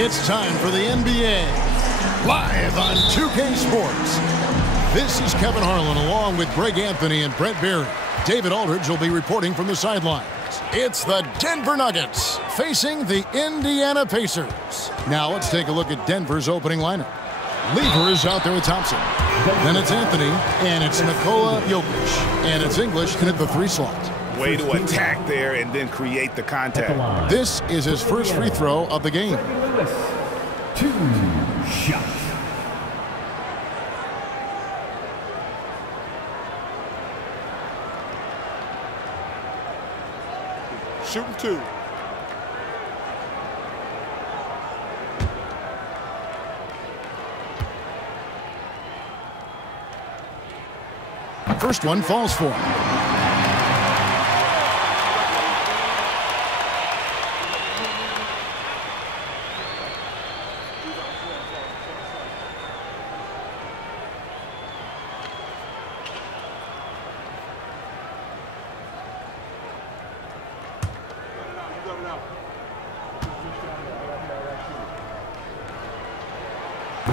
It's time for the NBA, live on 2K Sports. This is Kevin Harlan along with Greg Anthony and Brent Berry. David Aldridge will be reporting from the sidelines. It's the Denver Nuggets facing the Indiana Pacers. Now let's take a look at Denver's opening lineup. Lever is out there with Thompson. Then it's Anthony, and it's Nikola Jokic. And it's English in at the 3 slot. Way to attack there and then create the contact. This is his first free throw of the game. 2 shots. Shooting 2. First one falls for him.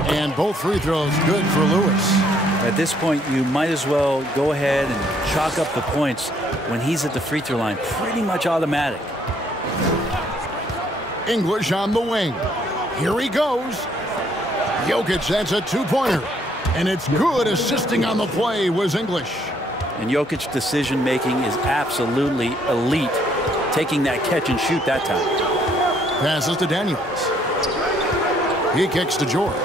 And both free throws good for Lewis. At this point, you might as well go ahead and chalk up the points when he's at the free throw line. Pretty much automatic. English on the wing. Here he goes. Jokic, that's a 2-pointer. And it's good. Assisting on the play was English. And Jokic's decision-making is absolutely elite. Taking that catch and shoot that time. Passes to Daniels. He kicks to George.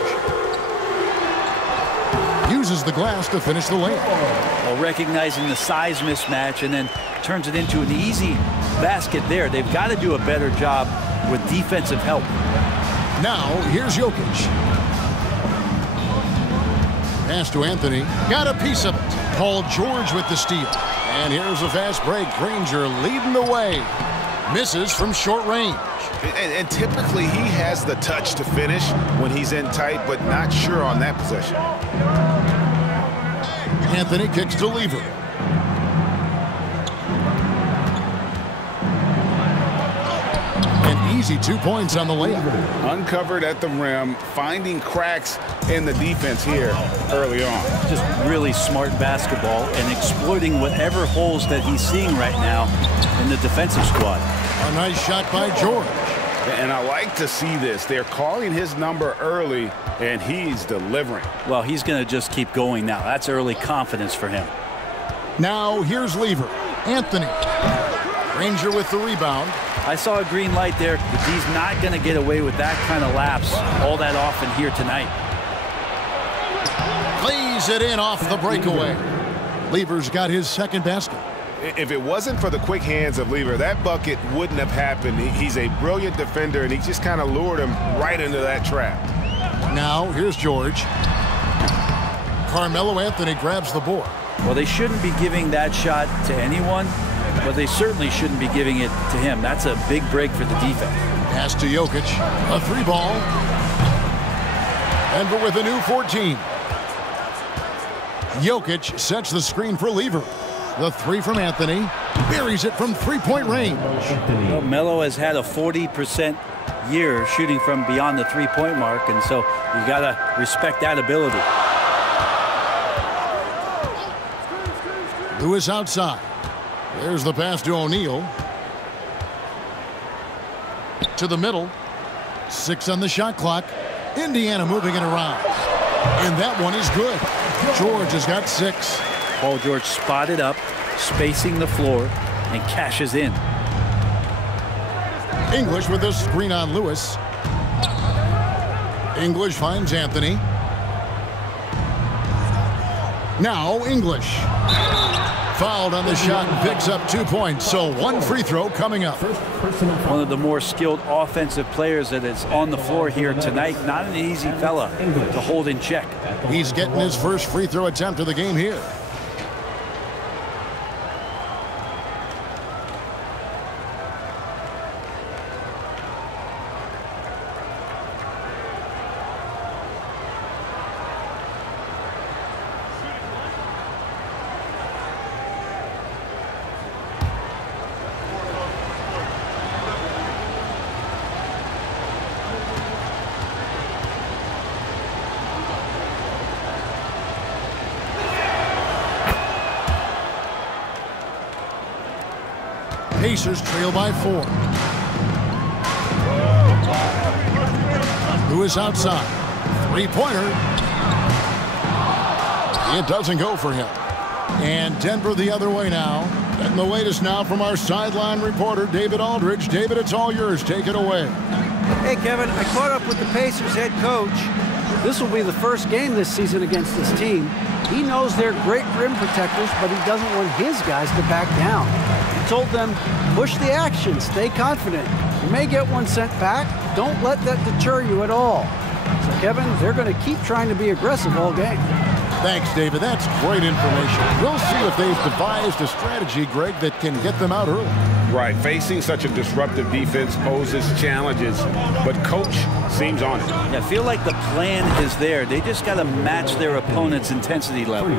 Uses the glass to finish the layup. Well, recognizing the size mismatch and then turns it into an easy basket there. They've got to do a better job with defensive help. Now, here's Jokic. Pass to Anthony. Got a piece of it. Paul George with the steal. And here's a fast break. Granger leading the way. Misses from short range. And typically he has the touch to finish when he's in tight, but not sure on that possession. Anthony kicks to Lever. An easy 2 points on the layup. Uncovered at the rim, finding cracks in the defense here early on. Just really smart basketball and exploiting whatever holes that he's seeing right now in the defensive squad. A nice shot by George. And I like to see this. They're calling his number early, and he's delivering. Well, he's going to just keep going now. That's early confidence for him. Now here's Lever. Anthony. Granger with the rebound. I saw a green light there, but he's not going to get away with that kind of lapse all that often here tonight. Plays it in off the breakaway. Lever's got his second basket. If it wasn't for the quick hands of Lever, that bucket wouldn't have happened. He's a brilliant defender, and he just kind of lured him right into that trap. Now, here's George. Carmelo Anthony grabs the board. Well, they shouldn't be giving that shot to anyone, but they certainly shouldn't be giving it to him. That's a big break for the defense. Pass to Jokic. A 3-ball. Denver with a new 14. Jokic sets the screen for Lever. The 3 from Anthony. Buries it from 3-point range. Well, Melo has had a 40% year shooting from beyond the 3-point mark, and so you got to respect that ability. Lewis outside. There's the pass to O'Neal. To the middle. 6 on the shot clock. Indiana moving it around. And that one is good. George has got 6. Paul George spotted up, spacing the floor, and cashes in. English with a screen on Lewis. English finds Anthony. Now English. Fouled on the shot and picks up 2 points. So 1 free throw coming up. One of the more skilled offensive players that is on the floor here tonight. Not an easy fella to hold in check. He's getting his first free throw attempt of the game here. Pacers trail by 4. Lewis outside. Three-pointer. It doesn't go for him. And Denver the other way now. And the latest now from our sideline reporter, David Aldridge. David, it's all yours. Take it away. Hey, Kevin, I caught up with the Pacers head coach. This will be the first game this season against this team. He knows they're great rim protectors, but he doesn't want his guys to back down. He told them, push the action, stay confident. You may get one sent back. Don't let that deter you at all. So, Kevin, they're going to keep trying to be aggressive all game. Thanks, David. That's great information. We'll see if they've devised a strategy, Greg, that can get them out early. Right. Facing such a disruptive defense poses challenges, but coach seems on it. Yeah, I feel like the plan is there. They just got to match their opponent's intensity level.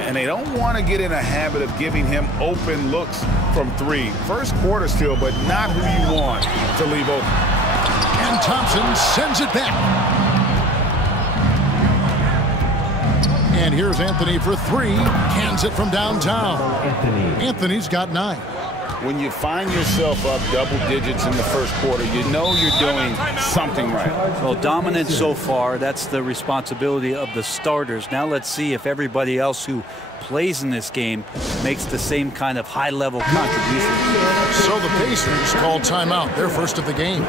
And they don't want to get in a habit of giving him open looks from 3. First quarter still, but not who you want to leave open. And Thompson sends it back. And here's Anthony for 3. Cans it from downtown. Anthony's got 9. When you find yourself up double digits in the first quarter, you know you're doing something right. Well, dominant so far. That's the responsibility of the starters. Now let's see if everybody else who plays in this game makes the same kind of high-level contribution. So the Pacers call timeout, their first of the game.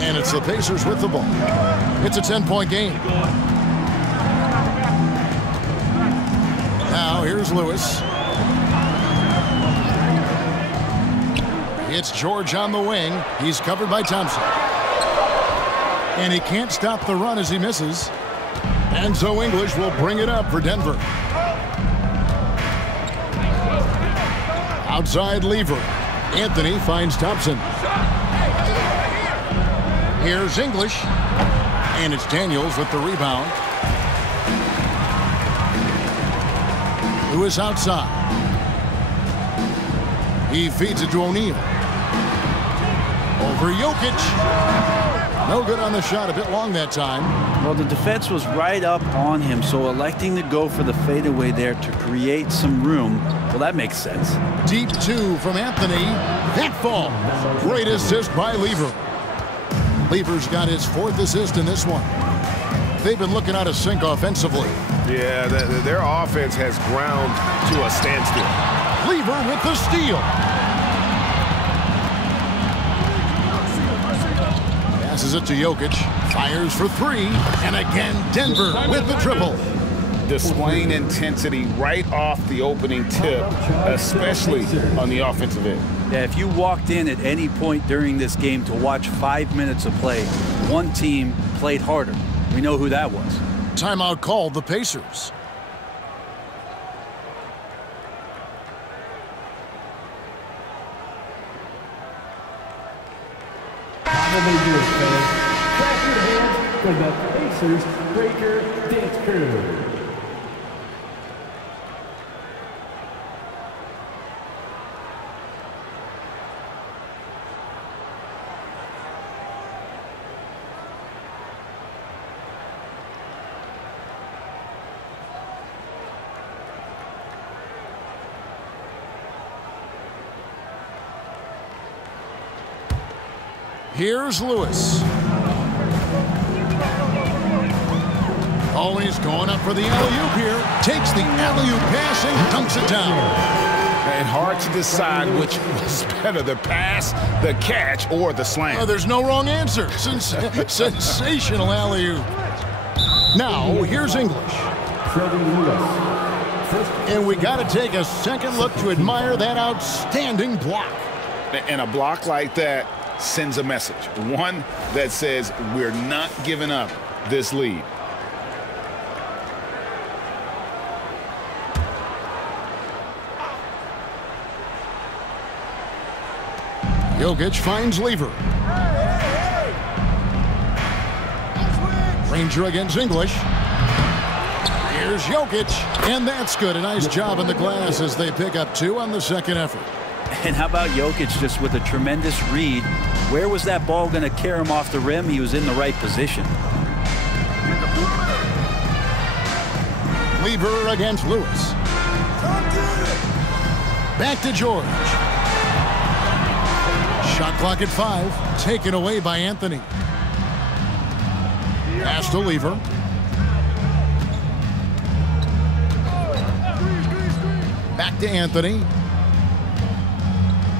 And it's the Pacers with the ball. It's a 10-point game. Now here's Lewis. It's George on the wing. He's covered by Thompson. And he can't stop the run as he misses. And so English will bring it up for Denver. Outside Lever. Anthony finds Thompson. Here's English, and it's Daniels with the rebound. Lewis outside. He feeds it to O'Neal. Over Jokic. No good on the shot, a bit long that time. Well, the defense was right up on him, so electing to go for the fadeaway there to create some room, well, that makes sense. Deep 2 from Anthony. That falls. Great assist by Lever. Lever's got his 4th assist in this one. They've been looking out of sync offensively. Yeah, their offense has ground to a standstill. Lever with the steal. Passes it to Jokic. Fires for 3. And again, Denver with the triple. Displaying intensity right off the opening tip, especially on the offensive end. Yeah, if you walked in at any point during this game to watch 5 minutes of play, one team played harder. We know who that was. Timeout called the Pacers. How many do it, fans? Clap your hands for the Pacers Breaker Dance Crew. Here's Lewis. Oh, he's going up for the alley-oop here. Takes the alley-oop pass and dunks it down. And hard to decide which was better, the pass, the catch, or the slam. Oh, there's no wrong answer. Sensational alley-oop. Now, here's English. And we got to take a second look to admire that outstanding block. And a block like that sends a message. One that says we're not giving up this lead. Jokic finds Lever. Granger against English. Here's Jokic, and that's good. A nice job in the glass as they pick up 2 on the second effort. And how about Jokic just with a tremendous read? Where was that ball going to carry him off the rim? He was in the right position. Lever against Lewis. Back to George. Shot clock at 5. Taken away by Anthony. Pass to Lever. Back to Anthony.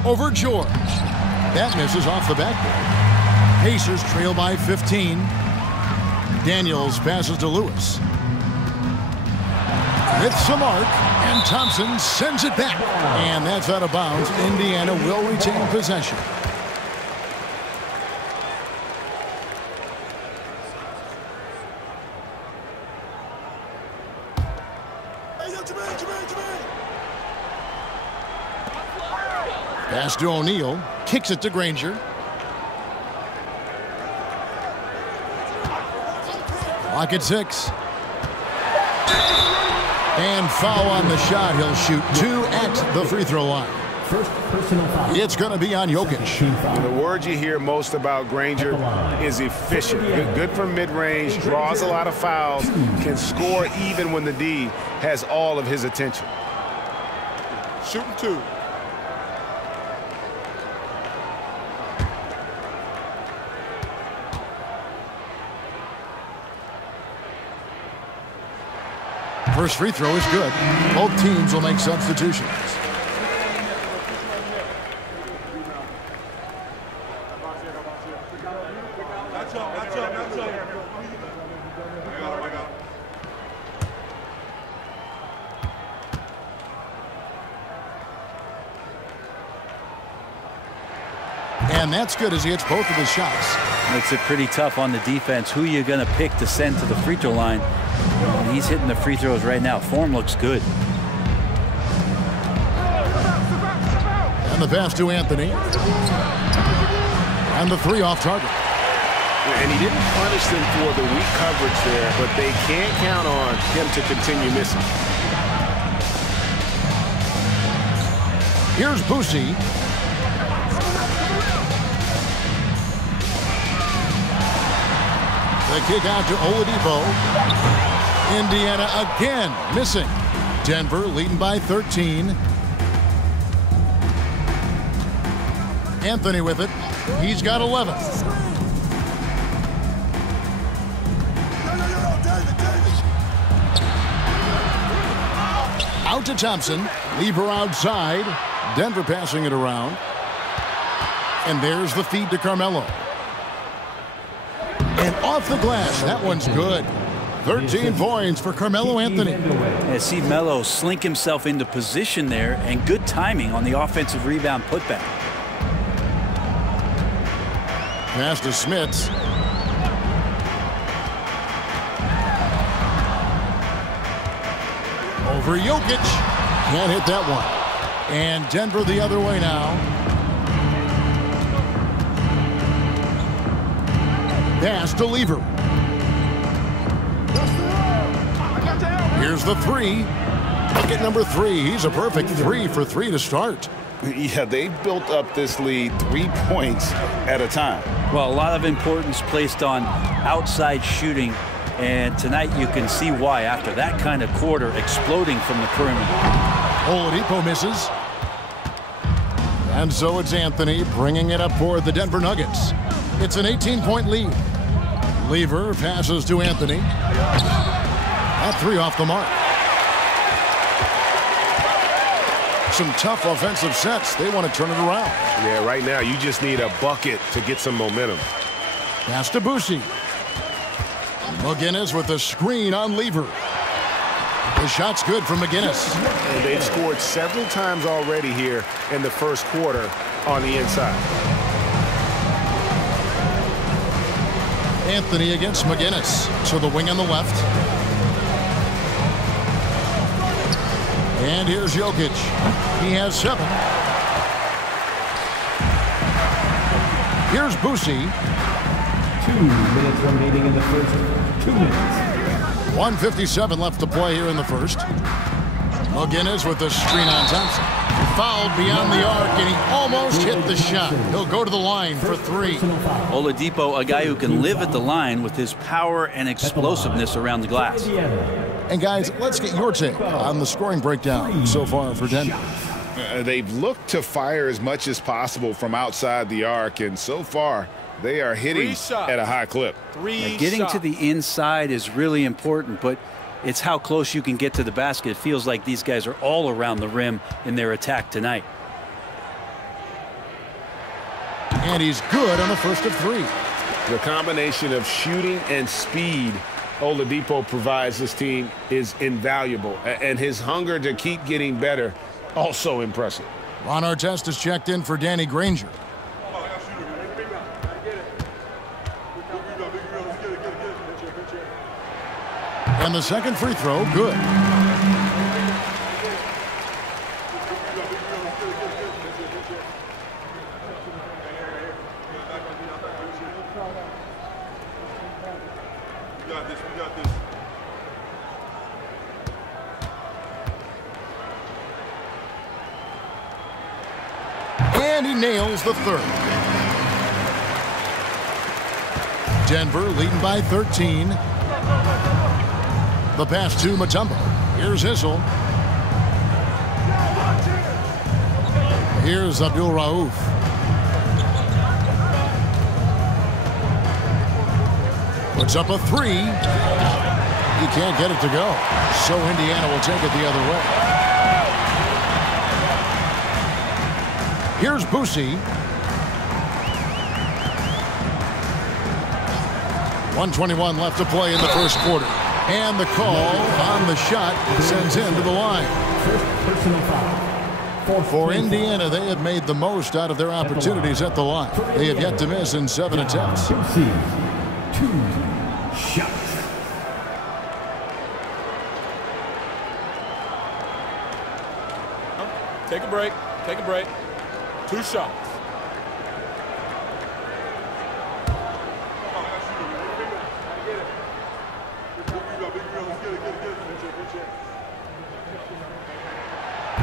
Over George. That misses off the backboard. Pacers trail by 15. Daniels passes to Lewis. With some arc, and Thompson sends it back. And that's out of bounds. Indiana will retain possession. Pass to O'Neal. Kicks it to Granger. Clock at 6. And foul on the shot. He'll shoot 2 at the free throw line. First personal foul. It's going to be on Jokic. The word you hear most about Granger is efficient. Good from mid-range, draws a lot of fouls, can score even when the D has all of his attention. Shooting 2. First free throw is good. Both teams will make substitutions. And that's good as he hits both of his shots. Makes it pretty tough on the defense. Who you're going to pick to send to the free throw line. And he's hitting the free throws right now. Form looks good. And the pass to Anthony. And the 3 off target. And he didn't punish them for the weak coverage there, but they can't count on him to continue missing. Here's Boosie. The kick out to Oladipo. Indiana again missing. Denver leading by 13. Anthony with it. He's got 11. Out to Thompson. Lever outside. Denver passing it around. And there's the feed to Carmelo. And off the glass. That one's good. 13 points for Carmelo Anthony. And see Melo slink himself into position there, and good timing on the offensive rebound putback. Pass to Smits. Over Jokic. Can't hit that one. And Denver the other way now. Pass to Lever. Here's the 3. Bucket number 3. He's a perfect 3 for 3 to start. Yeah, they built up this lead 3 points at a time. Well, a lot of importance placed on outside shooting, and tonight you can see why after that kind of quarter exploding from the perimeter. Oladipo misses. And so it's Anthony bringing it up for the Denver Nuggets. It's an 18-point lead. Lever passes to Anthony. That 3 off the mark. Some tough offensive sets. They want to turn it around. Yeah, right now you just need a bucket to get some momentum. Pass to Boosie. McGinnis with the screen on Lever. The shot's good from McGinnis. And they've scored several times already here in the first quarter on the inside. Anthony against McGinnis. To the wing on the left. And here's Jokic. He has 7. Here's Boosie. 2 minutes remaining in the first. 2 minutes. 1:57 left to play here in the first. McGinnis with the screen on Thompson. Fouled beyond the arc, and he almost hit the shot. He'll go to the line for 3. Oladipo, a guy who can live at the line with his power and explosiveness around the glass. And guys, let's get your take on the scoring breakdown so far for Denver. They've looked to fire as much as possible from outside the arc, and so far they are hitting at a high clip. Getting to the inside is really important, but it's how close you can get to the basket. It feels like these guys are all around the rim in their attack tonight. And he's good on the first of 3. The combination of shooting and speed Oladipo provides this team is invaluable, and his hunger to keep getting better also impressive. Ron Artest is checked in for Danny Granger. And the second free throw, good. And he nails the third. Denver leading by 13. The pass to Mutombo. Here's Issel. Here's Abdul-Rauf. Puts up a 3. He can't get it to go. So Indiana will take it the other way. Here's Boosie. 1:21 left to play in the first quarter. And the call on the shot sends him to the line. First personal foul. For Indiana, they have made the most out of their opportunities at the line. They have yet to miss in 7 attempts. 2 shots. Take a break. Take a break. 2 shots.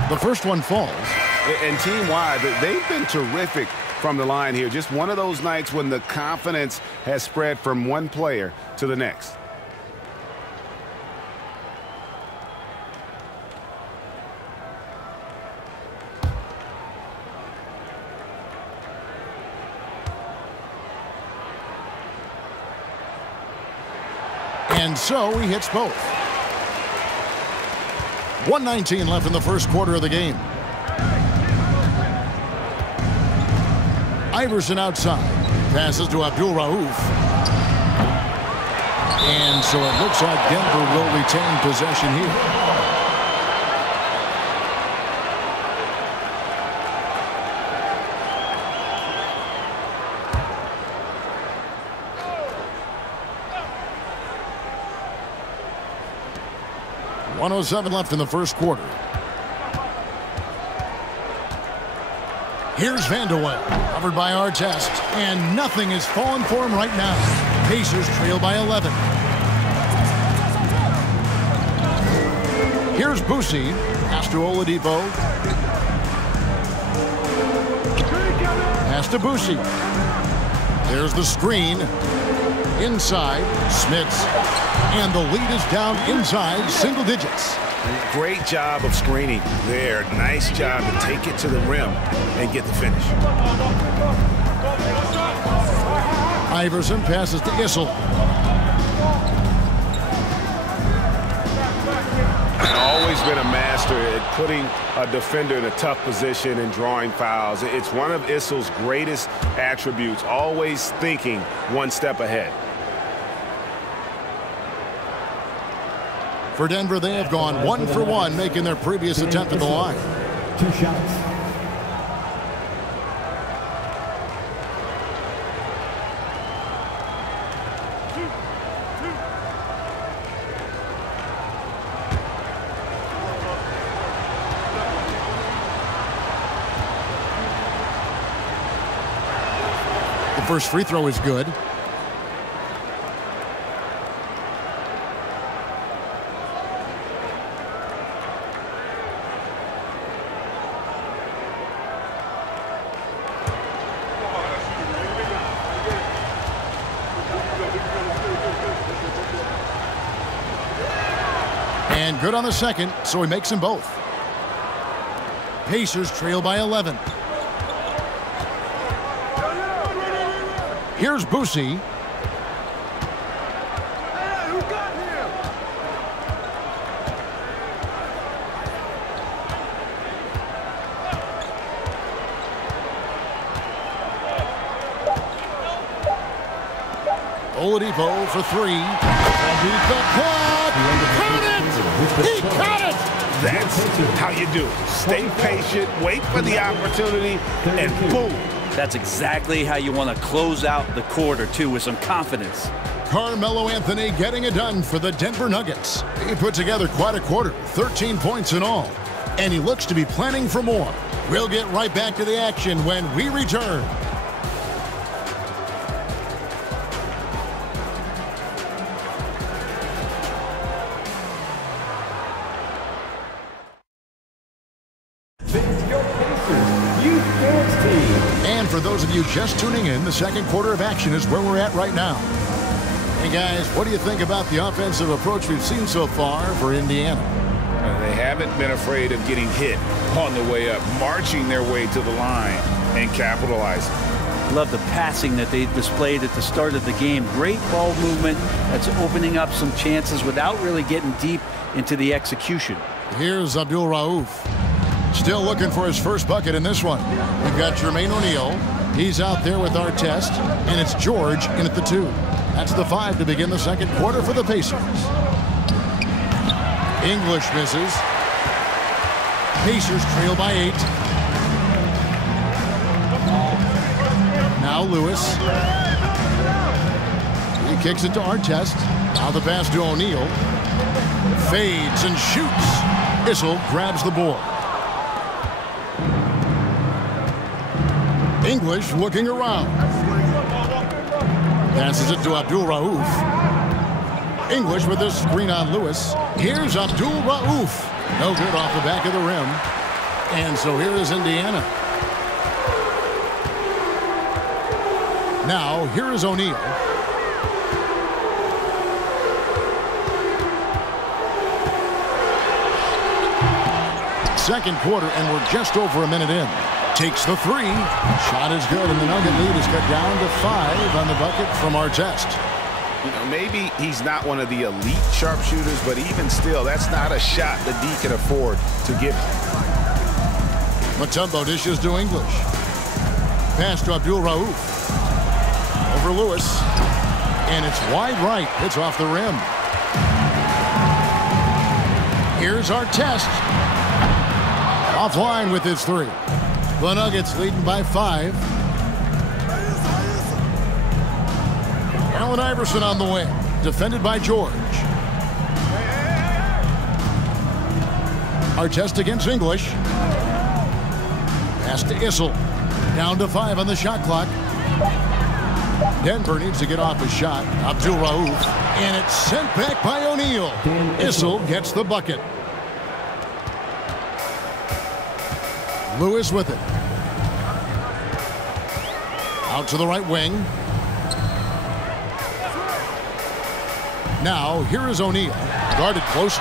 The first one falls. And team-wide, they've been terrific from the line here. Just one of those nights when the confidence has spread from one player to the next. And so he hits both. 1:19 left in the first quarter of the game. Iverson outside. Passes to Abdul-Rauf. And so it looks like Denver will retain possession here. .107 left in the first quarter. Here's Vanderwell, covered by Artest, and nothing is falling for him right now. Pacers trail by 11. Here's Boosie, pass to Oladipo. Pass to Boosie. There's the screen. Inside, Smits. And the lead is down inside single digits. Great job of screening there. Nice job to take it to the rim and get the finish. Iverson passes to Issel. Always been a master at putting a defender in a tough position and drawing fouls. It's one of Issel's greatest attributes, always thinking one step ahead. For Denver, they have gone 1 for 1, making their previous attempt at the line. 2 shots. The first free throw is good. And good on the second, so he makes them both. Pacers trail by 11. Here's Boosie. Oladipo for three. Beat the clock. Count it! He caught it! That's how you do it. Stay patient, wait for the opportunity, and boom. That's exactly how you want to close out the quarter, too, with some confidence. Carmelo Anthony getting it done for the Denver Nuggets. He put together quite a quarter, 13 points in all, and he looks to be planning for more. We'll get right back to the action when we return. And for those of you just tuning in, the second quarter of action is where we're at right now. Hey guys, what do you think about the offensive approach we've seen so far for Indiana? They haven't been afraid of getting hit on the way up, marching their way to the line and capitalizing. Love the passing that they displayed at the start of the game. Great ball movement that's opening up some chances without really getting deep into the execution. Here's Abdul-Rauf. Still looking for his first bucket in this one. We've got Jermaine O'Neal. He's out there with Artest, and it's George in at the 2. That's the 5 to begin the second quarter for the Pacers. English misses. Pacers trail by 8. Now Lewis. He kicks it to Artest. Now the pass to O'Neal. Fades and shoots. Issel grabs the board. English looking around. Passes it to Abdul-Rauf. English with this screen on Lewis. Here's Abdul-Rauf. No good off the back of the rim. And so here is Indiana. Now here is O'Neal. Second quarter, and we're just over a minute in. Takes the 3. Shot is good, and the Nugget lead is cut down to 5 on the bucket from Artest. You know, maybe he's not one of the elite sharpshooters, but even still, that's not a shot that D can afford to give. Mutombo dishes to English. Pass to Abdul-Rauf. Over Lewis. And it's wide right. It's off the rim. Here's Artest. Offline with his 3. The Nuggets leading by 5. Allen Iverson on the wing. Defended by George. Artest against English. Pass to Issel. Down to 5 on the shot clock. Denver needs to get off his shot. Abdul-Rauf. And it's sent back by O'Neal. Issel gets the bucket. Lewis with it. Out to the right wing. Now, here is O'Neal. Guarded close.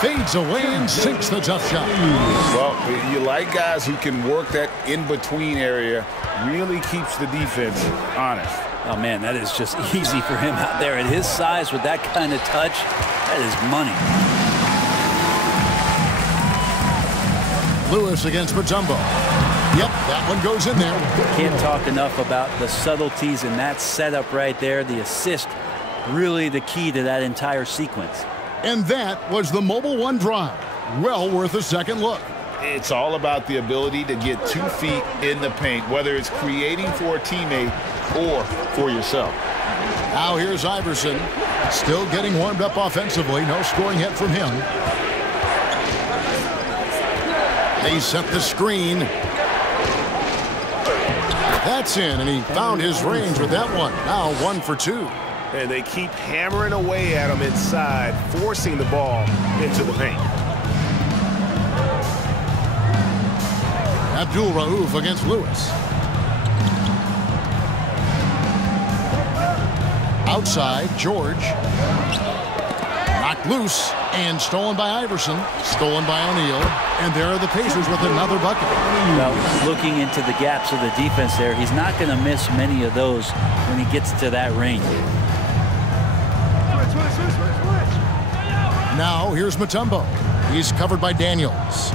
Fades away and sinks the tough shot. Well, you like guys who can work that in-between area. Really keeps the defense honest. Oh, man, that is just easy for him out there. At his size, with that kind of touch, that is money. Lewis against Mutombo. Yep, that one goes in there. Can't talk enough about the subtleties in that setup right there. The assist, really the key to that entire sequence. And that was the Mobile One drive. Well worth a second look. It's all about the ability to get 2 feet in the paint, whether it's creating for a teammate or for yourself. Now here's Iverson. Still getting warmed up offensively. No scoring yet from him. They set the screen. That's in, and he found his range with that one. Now 1 for 2. And they keep hammering away at him inside, forcing the ball into the paint. Abdul-Rauf against Lewis. Outside, George. Knocked loose and stolen by Iverson. Stolen by O'Neal. And there are the Pacers with another bucket. Well, looking into the gaps of the defense there, he's not going to miss many of those when he gets to that range. Now here's Mutombo. He's covered by Daniels.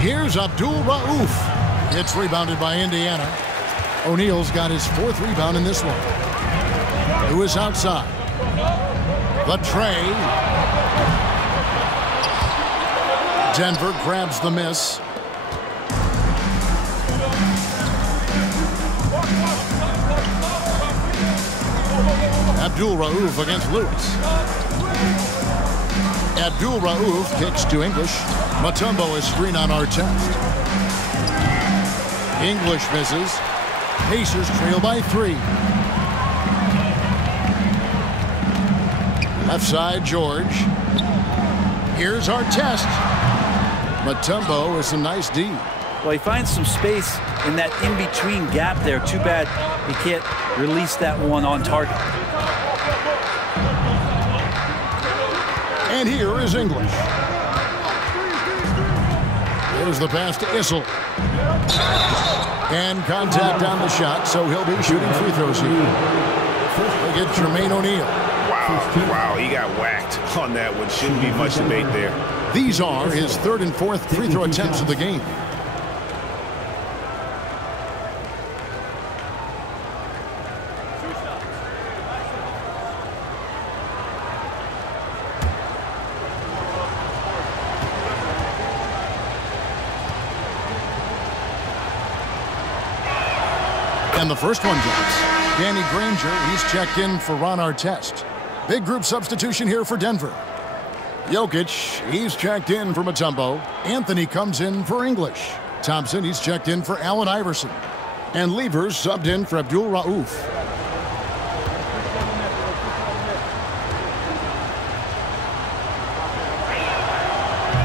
Here's Abdul-Rauf. It's rebounded by Indiana. O'Neal's got his 4th rebound in this one. Lewis outside. The tray. Denver grabs the miss. Abdul-Rauf against Lewis. Abdul-Rauf kicks to English. Mutombo is screen on Artest. English misses. Pacers trail by 3. Left side, George. Here's Artest. Mutombo with some nice D. Well, he finds some space in that in-between gap there. Too bad he can't release that one on target. And here is English. There's the pass to Issel. And contact on the shot, so he'll be shooting free throws here. Look at Jermaine O'Neal. Wow, he got whacked on that one. Shouldn't be much debate there. These are his 3rd and 4th free throw attempts of the game. And the first one drops. Danny Granger, he's checked in for Ron Artest. Big group substitution here for Denver. Jokic, he's checked in for Mutombo. Anthony comes in for English. Thompson, he's checked in for Allen Iverson. And Levers subbed in for Abdul-Rauf.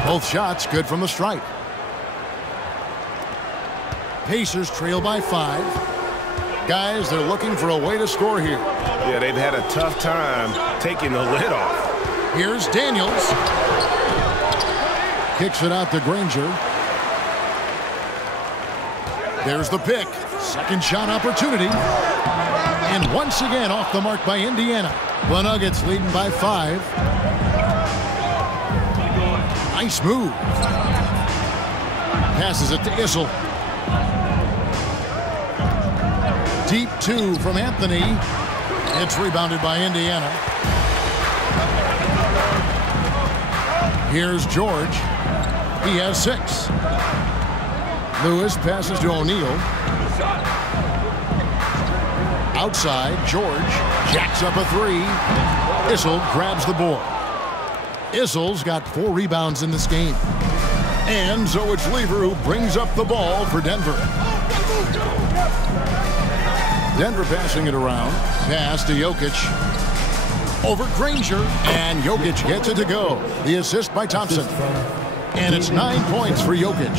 Both shots good from the stripe. Pacers trail by 5. Guys, they're looking for a way to score here. Yeah, they've had a tough time taking the lid off. Here's Daniels. Kicks it out to Granger. There's the pick. Second shot opportunity. And once again off the mark by Indiana. The Nuggets leading by 5. Nice move. Passes it to Issel. Deep 2 from Anthony. It's rebounded by Indiana. Here's George. He has 6. Lewis passes to O'Neal. Outside, George jacks up a 3. Issel grabs the board. Issel's got 4 rebounds in this game. And so it's Lever who brings up the ball for Denver. Denver passing it around. Pass to Jokic. Over Granger. And Jokic gets it to go. The assist by Thompson. And it's 9 points for Jokic.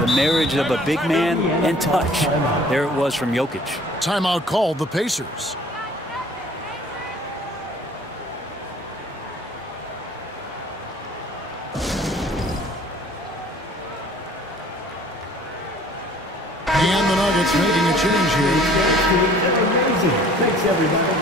The marriage of a big man and touch. There it was from Jokic. Timeout called the Pacers. And the Nuggets making a change here. Thanks, everybody.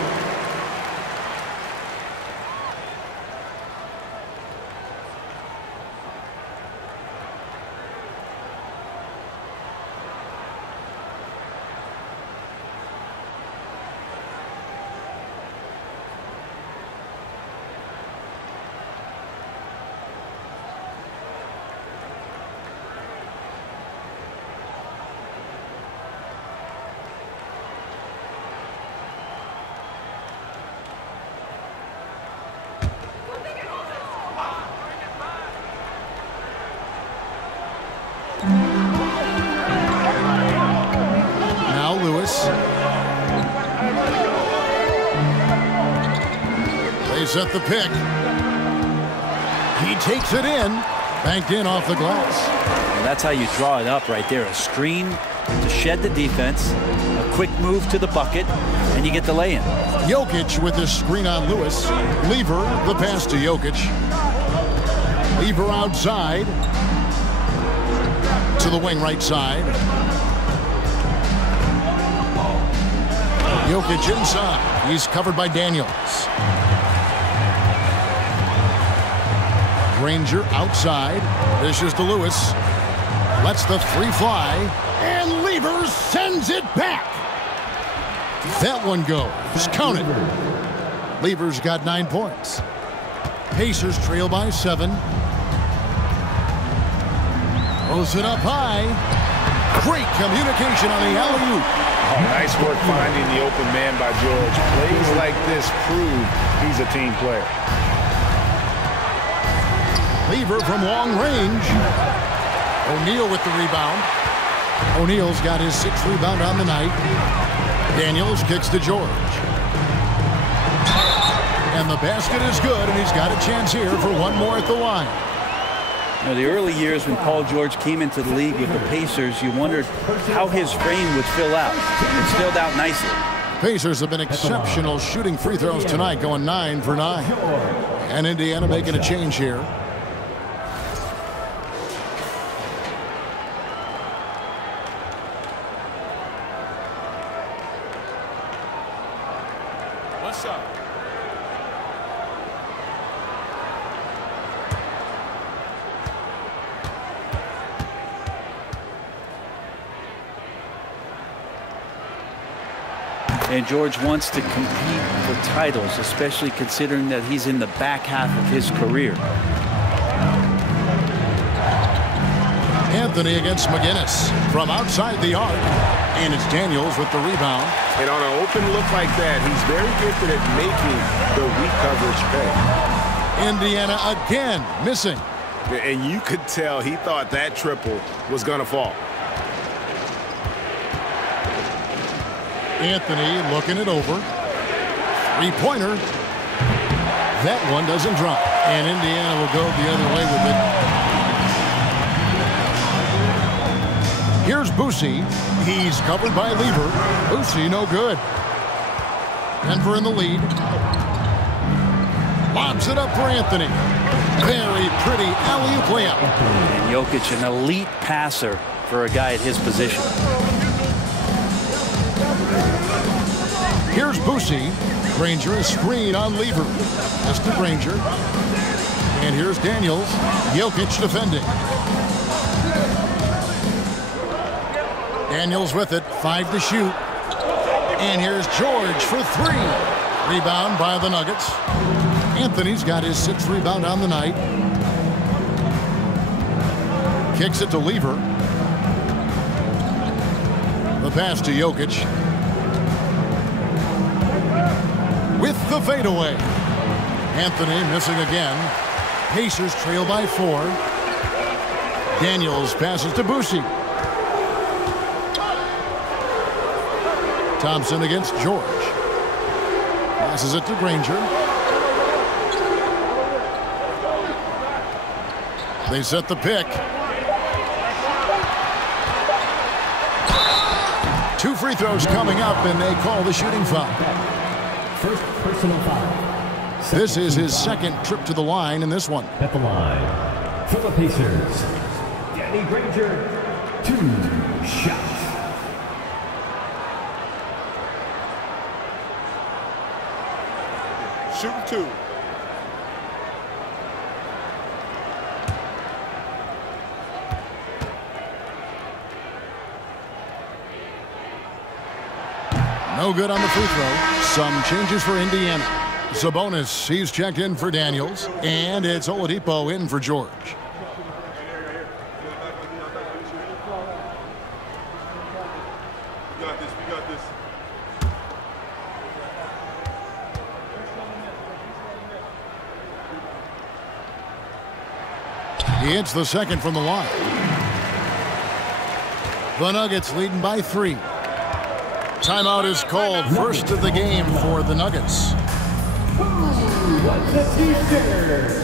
Now Lewis. They set the pick. He takes it in. Banked in off the glass. And that's how you draw it up right there. A screen to shed the defense, a quick move to the bucket, and you get the lay-in. Jokic with his screen on Lewis. Lever, the pass to Jokic. Lever outside to the wing right side. Jokic inside. He's covered by Daniels. Granger outside. Dishes to Lewis. Lets the three fly. And Lever sends it back. That one goes. Count it. Lever's got 9 points. Pacers trail by 7. Throws it up high. Great communication on the alley-oop. Oh, nice work finding the open man by George. Plays like this prove he's a team player. Lever from long range. O'Neal with the rebound. O'Neal's got his 6th rebound on the night. Daniels kicks to George. And the basket is good, and he's got a chance here for one more at the line. You know, the early years when Paul George came into the league with the Pacers, you wondered how his frame would fill out. It's filled out nicely. Pacers have been exceptional shooting free throws tonight, going 9 for 9. And Indiana making a change here. One shot. And George wants to compete for titles, especially considering that he's in the back half of his career. Anthony against McGinnis from outside the arc. And it's Daniels with the rebound. And on an open look like that, he's very gifted at making the weak coverage pay. Indiana again missing. And you could tell he thought that triple was going to fall. Anthony looking it over. Three-pointer. That one doesn't drop. And Indiana will go the other way with it. Here's Boosie. He's covered by Lever. Boosie no good. Denver in the lead. Lobs it up for Anthony. Very pretty alley-oop layup. And Jokic, an elite passer for a guy at his position. Here's Boosie. Granger a screen on Lever. Just to Granger. And here's Daniels. Jokic defending. Daniels with it. 5 to shoot. And here's George for 3. Rebound by the Nuggets. Anthony's got his 6th rebound on the night. Kicks it to Lever. The pass to Jokic. With the fadeaway. Anthony missing again. Pacers trail by 4. Daniels passes to Boosie. Thompson against George. Passes it to Granger. They set the pick. 2 free throws coming up, and they call the shooting foul. First personal foul. This is his 2nd trip to the line in this one. At the line for the Pacers, Danny Granger, 2 shots. Shooting 2. No good on the free throw. Some changes for Indiana. Sabonis, he's checked in for Daniels. And it's Oladipo in for George. We got this. He hits the 2nd from the line. The Nuggets leading by 3. Timeout is called. First of the game for the Nuggets. What's the future?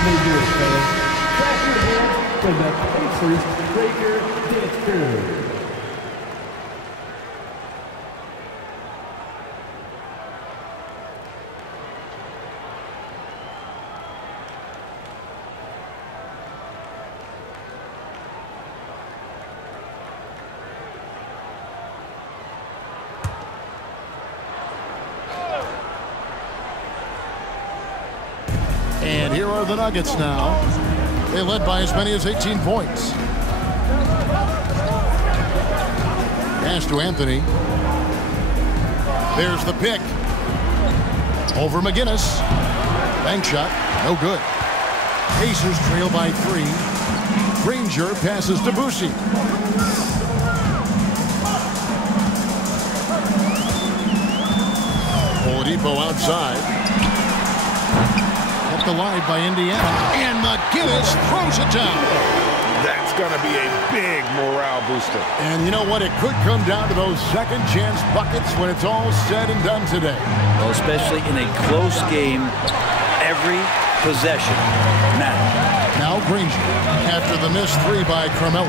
many doers, fans. Clap your hands for the Pacers breaker dance crew. And here are the Nuggets now. They led by as many as 18 points. Pass to Anthony. There's the pick. Over McGinnis. Bank shot. No good. Pacers trail by 3. Granger passes to Boucher. Oladipo outside. Kept alive by Indiana. And McGinnis throws it down. That's going to be a big morale booster. And you know what? It could come down to those second chance buckets when it's all said and done today. Well, especially in a close game, every possession matters. Now Granger after the missed 3 by Carmelo.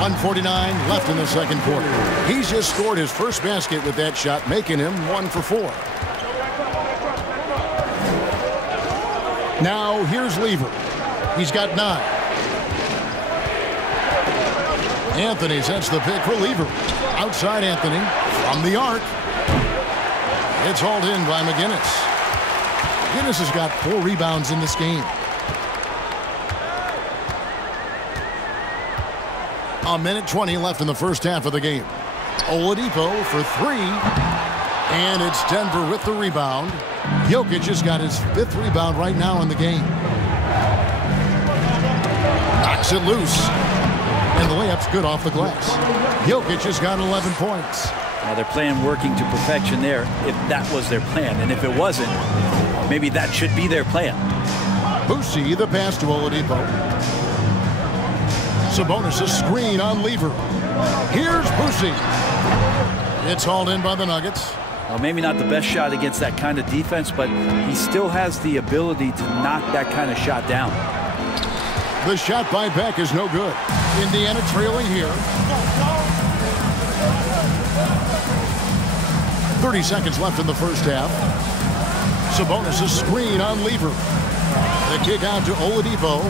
1:49 left in the second quarter. He's just scored his first basket with that shot, making him 1 for 4. Now here's Lever. He's got 9. Anthony sets the pick for Lever. Outside Anthony from the arc. It's hauled in by McGinnis. McGinnis has got 4 rebounds in this game. A minute 20 left in the first half of the game. Oladipo for 3. And it's Denver with the rebound. Jokic has got his 5th rebound right now in the game. Knocks it loose. And the layup's good off the glass. Jokic has got 11 points. Now they're playing working to perfection there if that was their plan. And if it wasn't, maybe that should be their plan. Boucher, the pass to Oladipo. Sabonis' screen on Lever. Here's Boucher. It's hauled in by the Nuggets. Well, maybe not the best shot against that kind of defense, but he still has the ability to knock that kind of shot down. The shot by Beck is no good. Indiana trailing here. 30 seconds left in the first half. Sabonis' screen on Lever. The kick out to Oladipo.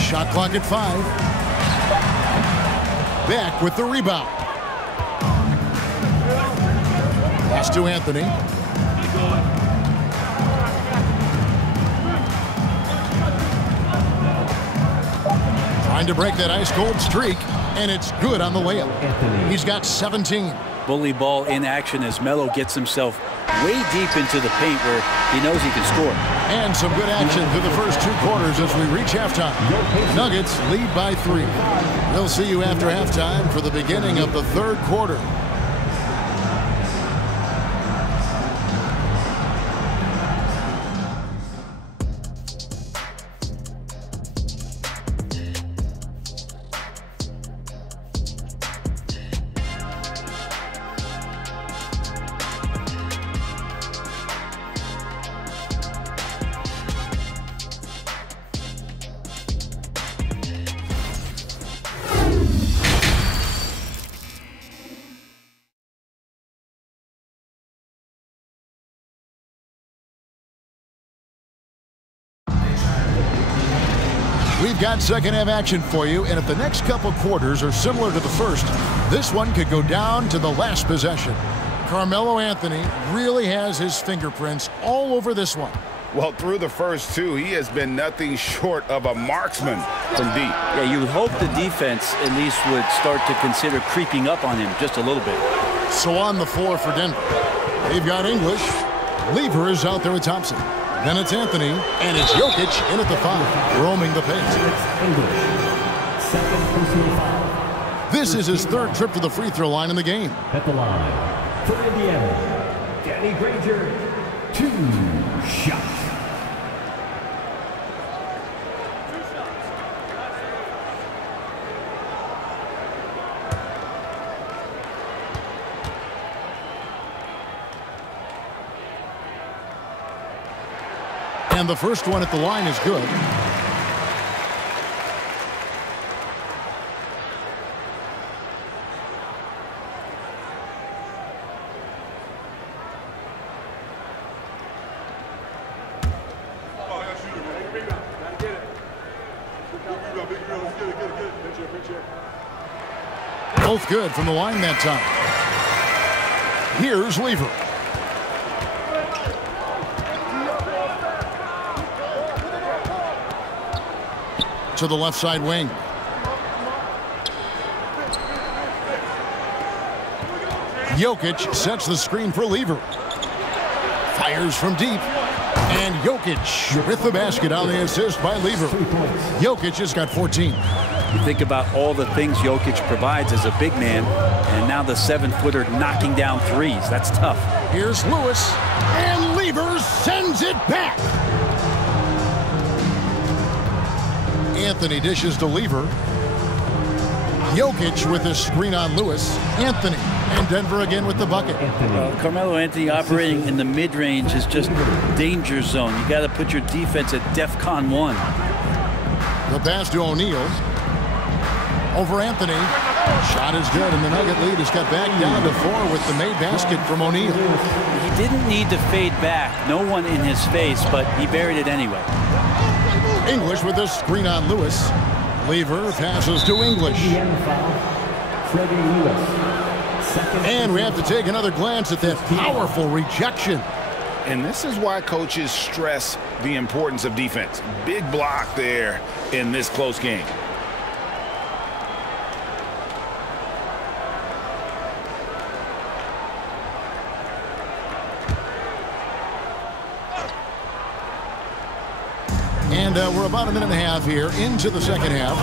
Shot clock at 5. Beck with the rebound. Pass to Anthony. Trying to break that ice-cold streak, and it's good on the layup. He's got 17. Bully ball in action as Melo gets himself way deep into the paint where he knows he can score. And some good action through the first 2 quarters as we reach halftime. Nuggets lead by 3. We'll see you after halftime for the beginning of the 3rd quarter. We've got second half action for you, and if the next couple quarters are similar to the first, this one could go down to the last possession. Carmelo Anthony really has his fingerprints all over this one. Well, through the first 2, he has been nothing short of a marksman from deep. Yeah, you would hope the defense at least would start to consider creeping up on him just a little bit. So on the floor for Denver, they've got English. Lever is out there with Thompson. Then it's Anthony, and it's Jokic in at the 5, roaming the paint. This is his 3rd trip to the free throw line in the game. At the line, for Indiana, Danny Granger, 2 shots. And the first one at the line is good. Both good from the line that time. Here's Lever. To the left side wing. Jokic sets the screen for Lever. Fires from deep. And Jokic with the basket on the assist by Lever. Jokic has got 14. You think about all the things Jokic provides as a big man, and now the 7-footer knocking down threes. That's tough. Here's Lewis, and Lever sends it back. Anthony dishes to Lever. Jokic with a screen on Lewis. Anthony, and Denver again with the bucket. Carmelo Anthony operating in the mid-range is just danger zone. You got to put your defense at DEFCON 1. The pass to O'Neal. Over Anthony. Shot is good, and the Nugget lead has got back down to 4 with the made basket from O'Neal. He didn't need to fade back. No one in his face, but he buried it anyway. English with a screen on Lewis. Lever passes to English. And we have to take another glance at that powerful rejection. And this is why coaches stress the importance of defense. Big block there in this close game. And we're about a minute and a half here into the second half.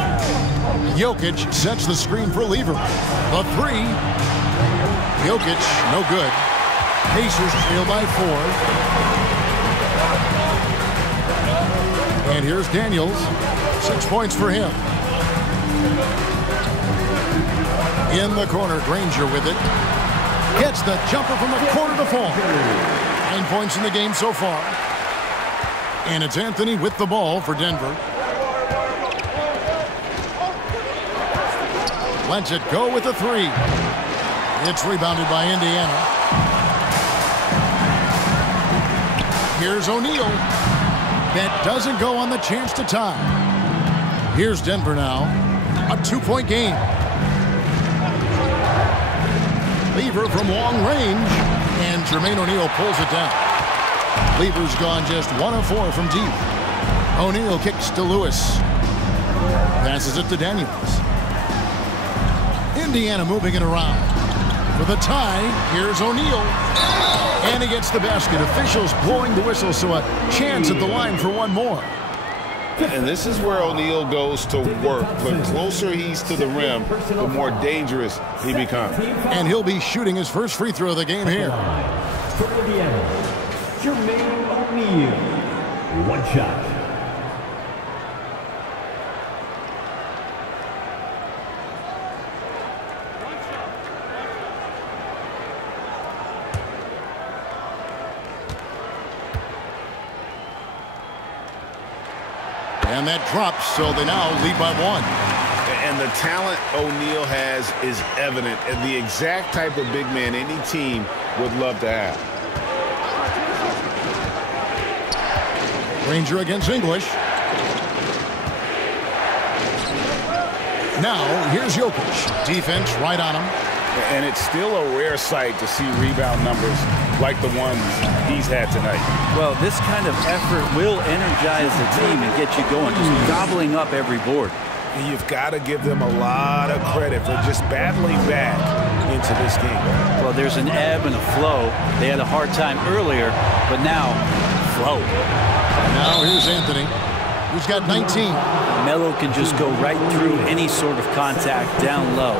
Jokic sets the screen for Lever. The three. Jokic, no good. Pacers trail by 4. And here's Daniels. 6 points for him. In the corner, Granger with it. Gets the jumper from the corner to fall. 9 points in the game so far. And it's Anthony with the ball for Denver. Lets it go with the 3. It's rebounded by Indiana. Here's O'Neal. That doesn't go on the chance to tie. Here's Denver now. A 2-point game. Lever from long range. And Jermaine O'Neal pulls it down. Lever's gone just 1 of 4 from deep. O'Neal kicks to Lewis. Passes it to Daniels. Indiana moving it around. For the tie, here's O'Neal. And he gets the basket. Officials blowing the whistle, so a chance at the line for one more. And this is where O'Neal goes to work. The closer he's to the rim, the more dangerous he becomes. And he'll be shooting his first free throw of the game here. For Indiana, Jermaine O'Neal. 1 shot. And that drops, so they now lead by 1. And the talent O'Neal has is evident, and the exact type of big man any team would love to have. Granger against English. Now, here's Jokic. Defense right on him. And it's still a rare sight to see rebound numbers like the ones he's had tonight. Well, this kind of effort will energize the team and get you going, just gobbling up every board. You've got to give them a lot of credit for just battling back into this game. Well, there's an ebb and a flow. They had a hard time earlier, but now, flow. Now here's Anthony, who's got 19. Melo can just go right through any sort of contact down low.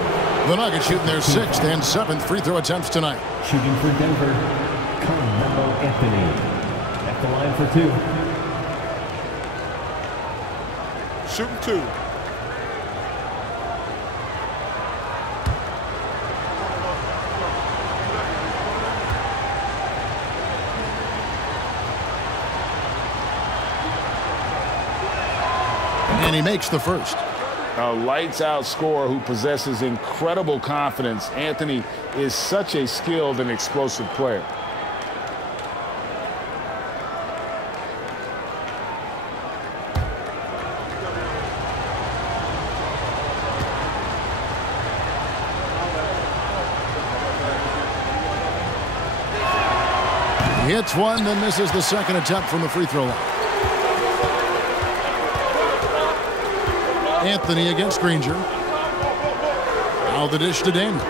The Nuggets shooting their 6th and 7th free throw attempts tonight. Shooting for Denver, Carmelo Anthony. At the line for 2. Shooting 2. And he makes the first. A lights-out scorer who possesses incredible confidence. Anthony is such a skilled and explosive player. He hits one, then misses the second attempt from the free throw line. Anthony against Granger. Now the dish to Daniels.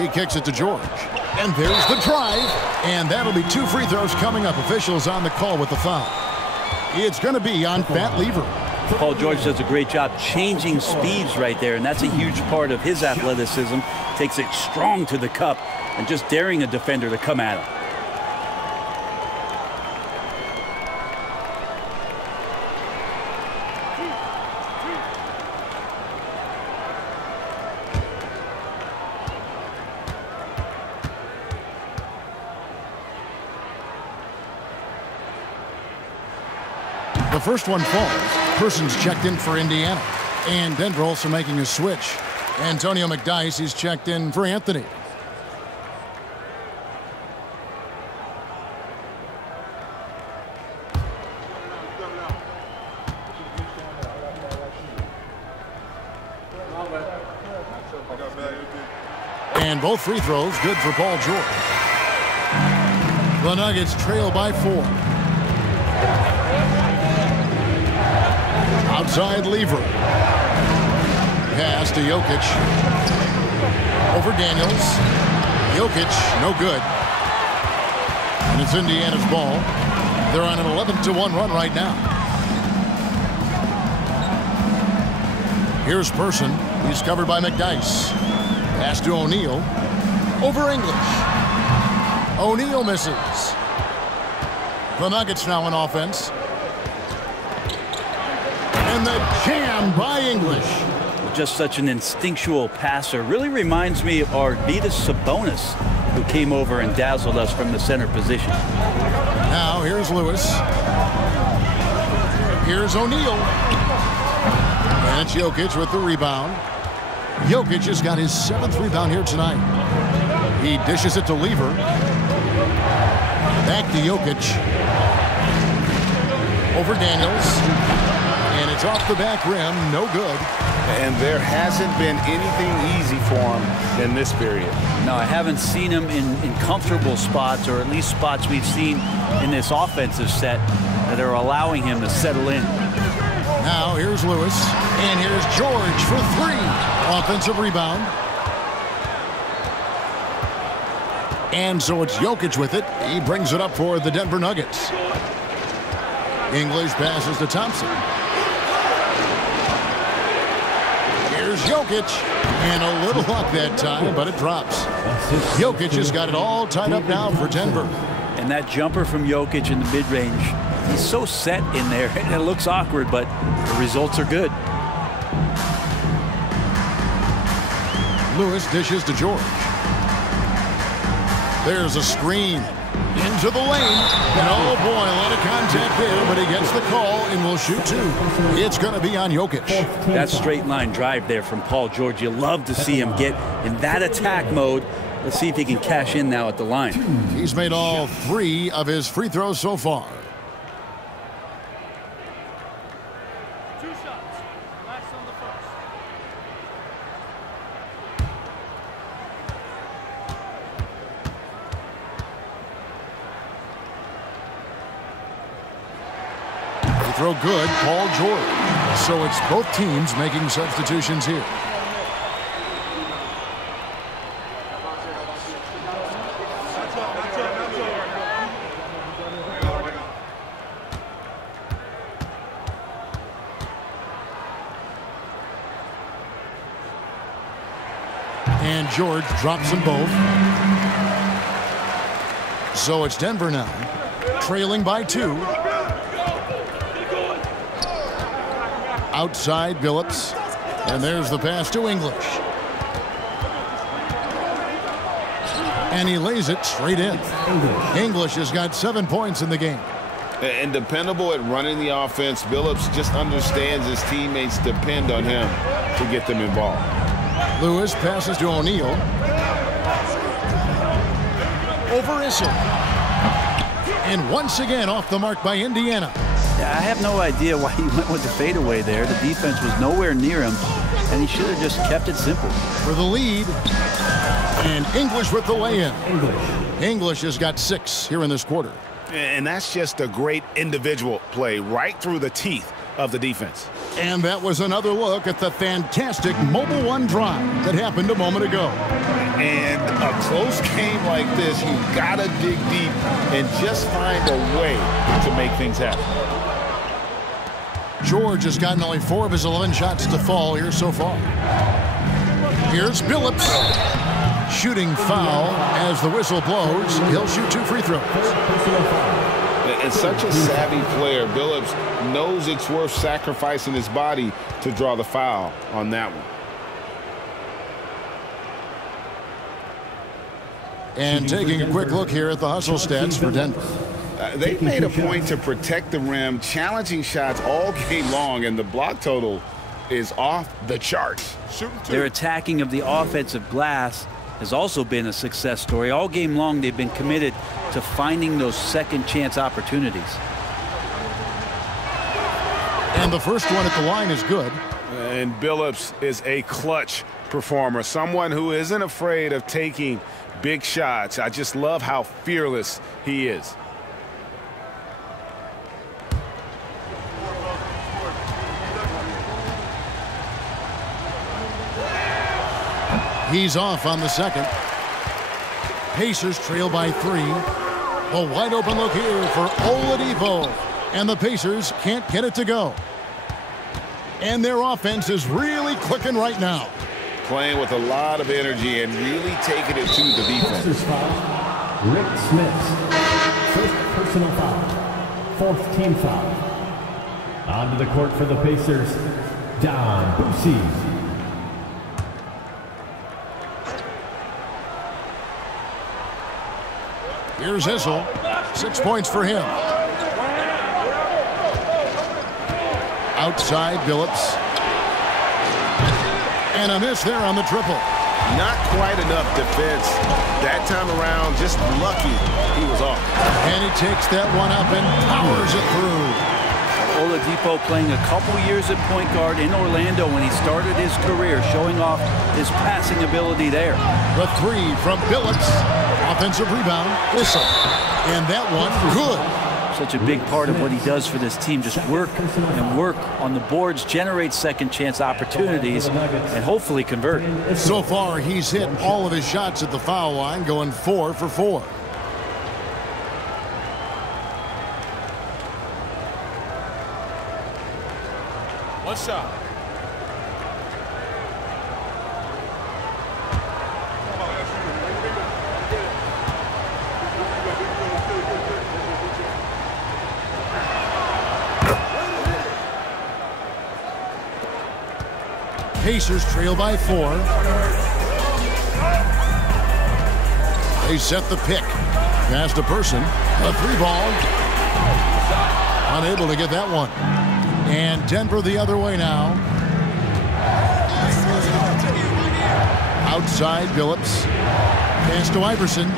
He kicks it to George. And there's the drive. And that'll be 2 free throws coming up. Officials on the call with the foul. It's going to be on Fat Lever. Paul George does a great job changing speeds right there, and that's a huge part of his athleticism. Takes it strong to the cup and just daring a defender to come at him. The first one falls. Person's checked in for Indiana. And Denver also making a switch. Antonio McDyess, he's checked in for Anthony. And both free throws good for Paul George. The Nuggets trail by 4. Outside Lever. Pass to Jokic. Over Daniels. Jokic, no good. And it's Indiana's ball. They're on an 11-1 run right now. Here's Person. He's covered by McDyess. Pass to O'Neal. Over English. O'Neal misses. The Nuggets now in offense. And the jam by English. Just such an instinctual passer. Really reminds me of Arvydas Sabonis, who came over and dazzled us from the center position. Now here's Lewis. Here's O'Neal. And it's Jokic with the rebound. Jokic has got his 7th rebound here tonight. He dishes it to Lever. Back to Jokic. Over Daniels. And it's off the back rim, no good. And there hasn't been anything easy for him in this period. No, I haven't seen him in comfortable spots, or at least spots we've seen in this offensive set that are allowing him to settle in. Now here's Lewis, and here's George for 3. Offensive rebound. And so it's Jokic with it. He brings it up for the Denver Nuggets. English passes to Thompson. Here's Jokic, and a little luck that time, but it drops. Jokic has got it all tied up now for Denver. And that jumper from Jokic in the mid-range, he's so set in there, and it looks awkward, but the results are good. Lewis dishes to George. There's a screen. Into the lane. And oh boy, a lot of contact there, but he gets the call and will shoot 2. It's going to be on Jokic. That straight line drive there from Paul George. You love to see him get in that attack mode. Let's see if he can cash in now at the line. He's made all 3 of his free throws so far. 2 shots. Last on the first. Throw good, Paul George. So it's both teams making substitutions here. And George drops them both. So it's Denver now, trailing by 2. Outside Billups, and there's the pass to English. And he lays it straight in. English has got 7 points in the game. And dependable at running the offense. Billups just understands his teammates depend on him to get them involved. Lewis passes to O'Neal. Over Issel. And once again off the mark by Indiana. Yeah, I have no idea why he went with the fadeaway there. The defense was nowhere near him, and he should have just kept it simple. For the lead. And English with the lay-in. English has got 6 here in this quarter. And that's just a great individual play right through the teeth of the defense. And that was another look at the fantastic Mobile One drive that happened a moment ago. And a close game like this, you've got to dig deep and just find a way to make things happen. George has gotten only 4 of his 11 shots to fall here so far. Here's Billups. Shooting foul as the whistle blows. He'll shoot 2 free throws. And such a savvy player, Billups knows it's worth sacrificing his body to draw the foul on that one. And taking a quick look here at the hustle stats for Denver. They've made a point to protect the rim, challenging shots all game long, and the block total is off the charts. Their attacking of the offensive glass has also been a success story. All game long, they've been committed to finding those second chance opportunities. And the first one at the line is good. And Billups is a clutch performer, someone who isn't afraid of taking big shots. I just love how fearless he is. He's off on the second. Pacers trail by 3. A wide open look here for Oladipo. And the Pacers can't get it to go. And their offense is really clicking right now. Playing with a lot of energy and really taking it to the defense. Pacers foul. Rick Smith. First personal foul. 4th team foul. Onto the court for the Pacers. Don Boucy. Here's Issel. 6 points for him. Outside, Billups. And a miss there on the triple. Not quite enough defense. That time around, just lucky he was off. And he takes that one up and powers it through. Oladipo playing a couple years at point guard in Orlando when he started his career, showing off his passing ability there. The 3 from Billups. Offensive rebound, Issel. And that one, good. Such a big part of what he does for this team, just work and work on the boards, generate second chance opportunities, and hopefully convert. So far, he's hit all of his shots at the foul line, going 4 for 4. One shot. Pacers trail by 4. They set the pick. Pass to Person. A 3-ball. Unable to get that one. And Denver the other way now. Outside, Billups. Pass to Iverson.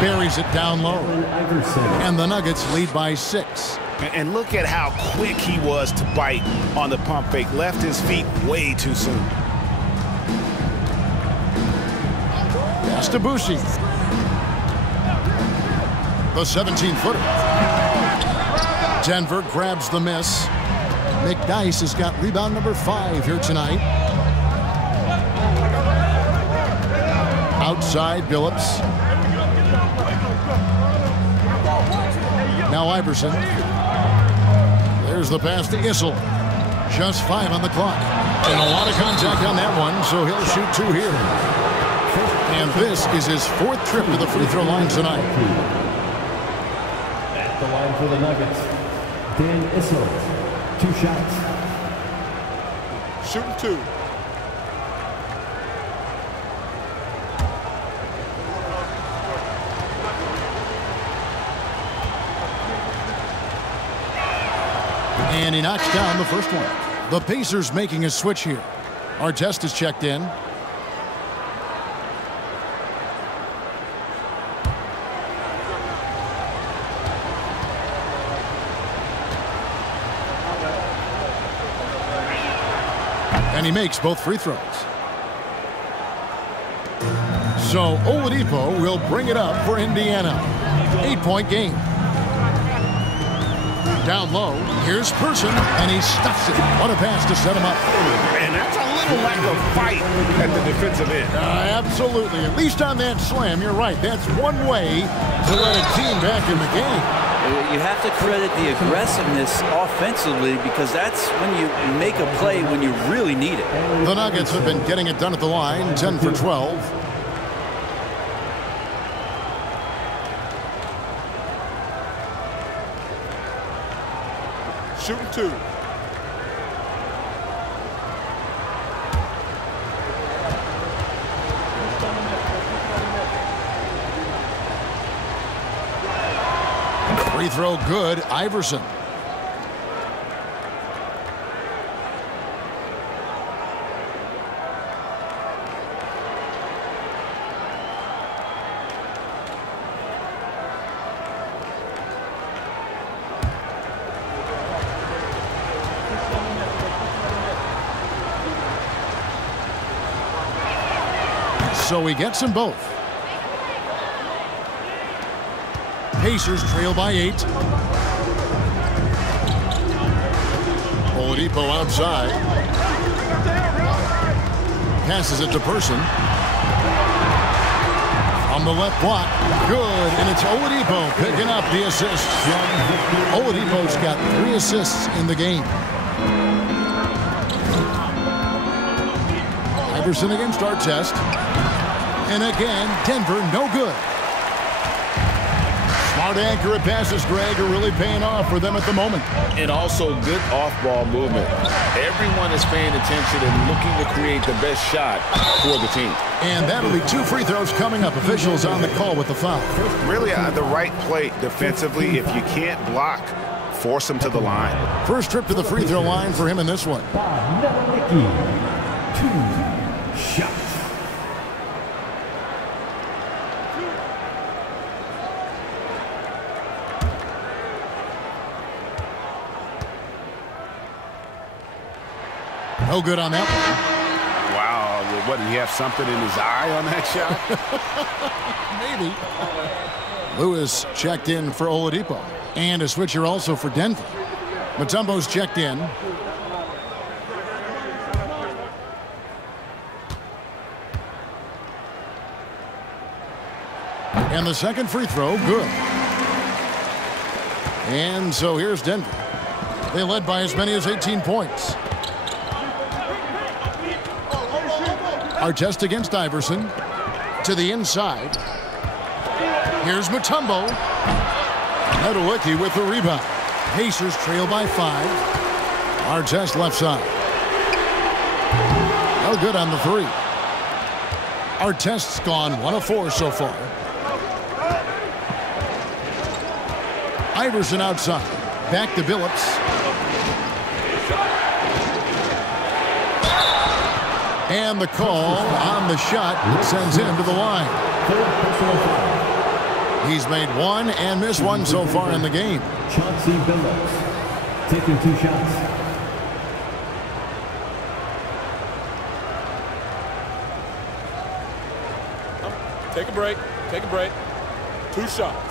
Buries it down low. And the Nuggets lead by 6. And look at how quick he was to bite on the pump fake. Left his feet way too soon. Pass to Boucy. The 17-footer. Denver grabs the miss. McDyess has got rebound number 5 here tonight. Outside, Billups. Now Iverson. There's the pass to Issel. Just 5 on the clock. And a lot of contact on that one, so he'll shoot 2 here. And this is his 4th trip to the free throw line tonight. At the line for the Nuggets, Dan Issel, 2 shots. Shooting 2. And he knocks down the first one. The Pacers making a switch here. Artest is checked in. And he makes both free throws. So Oladipo will bring it up for Indiana. 8-point game. Down low, here's Person, and he stuffs it. What a pass to set him up. And that's a little lack of fight at the defensive end. Absolutely. At least on that slam, you're right. That's one way to let a team back in the game. You have to credit the aggressiveness offensively because that's when you make a play when you really need it. The Nuggets have been getting it done at the line, 10 for 12. Shooting 2. Free throw good, Iverson. So he gets them both. Pacers trail by 8. Oladipo outside. Passes it to Person. From the left block. Good. And it's Oladipo picking up the assist. Oladipo's got 3 assists in the game. Iverson against Artest. And again, Denver no good. Smart, accurate passes, Greg, are really paying off for them at the moment. And also good off-ball movement. Everyone is paying attention and looking to create the best shot for the team. And that'll be 2 free throws coming up. Officials on the call with the foul. Really the right play defensively. If you can't block, force him to the line. First trip to the free throw line for him in this one. Bob Medelicki, 2 shots. No good on that one. Wow, what, did he have something in his eye on that Maybe. Lewis checked in for Oladipo. And a switcher also for Denver. Mutombo's checked in. And the second free throw, good. And so here's Denver. They led by as many as 18 points. Artest against Iverson. To the inside. Here's Mutombo. Medelicki with the rebound. Pacers trail by 5. Artest left side. No good on the 3. Artest's gone 1 of 4 so far. Iverson outside. Back to Billups. And the call on the shot sends him to the line. He's made 1 and missed 1 so far in the game. Chauncey Billups taking 2 shots. Take a break. Take a break. 2 shots.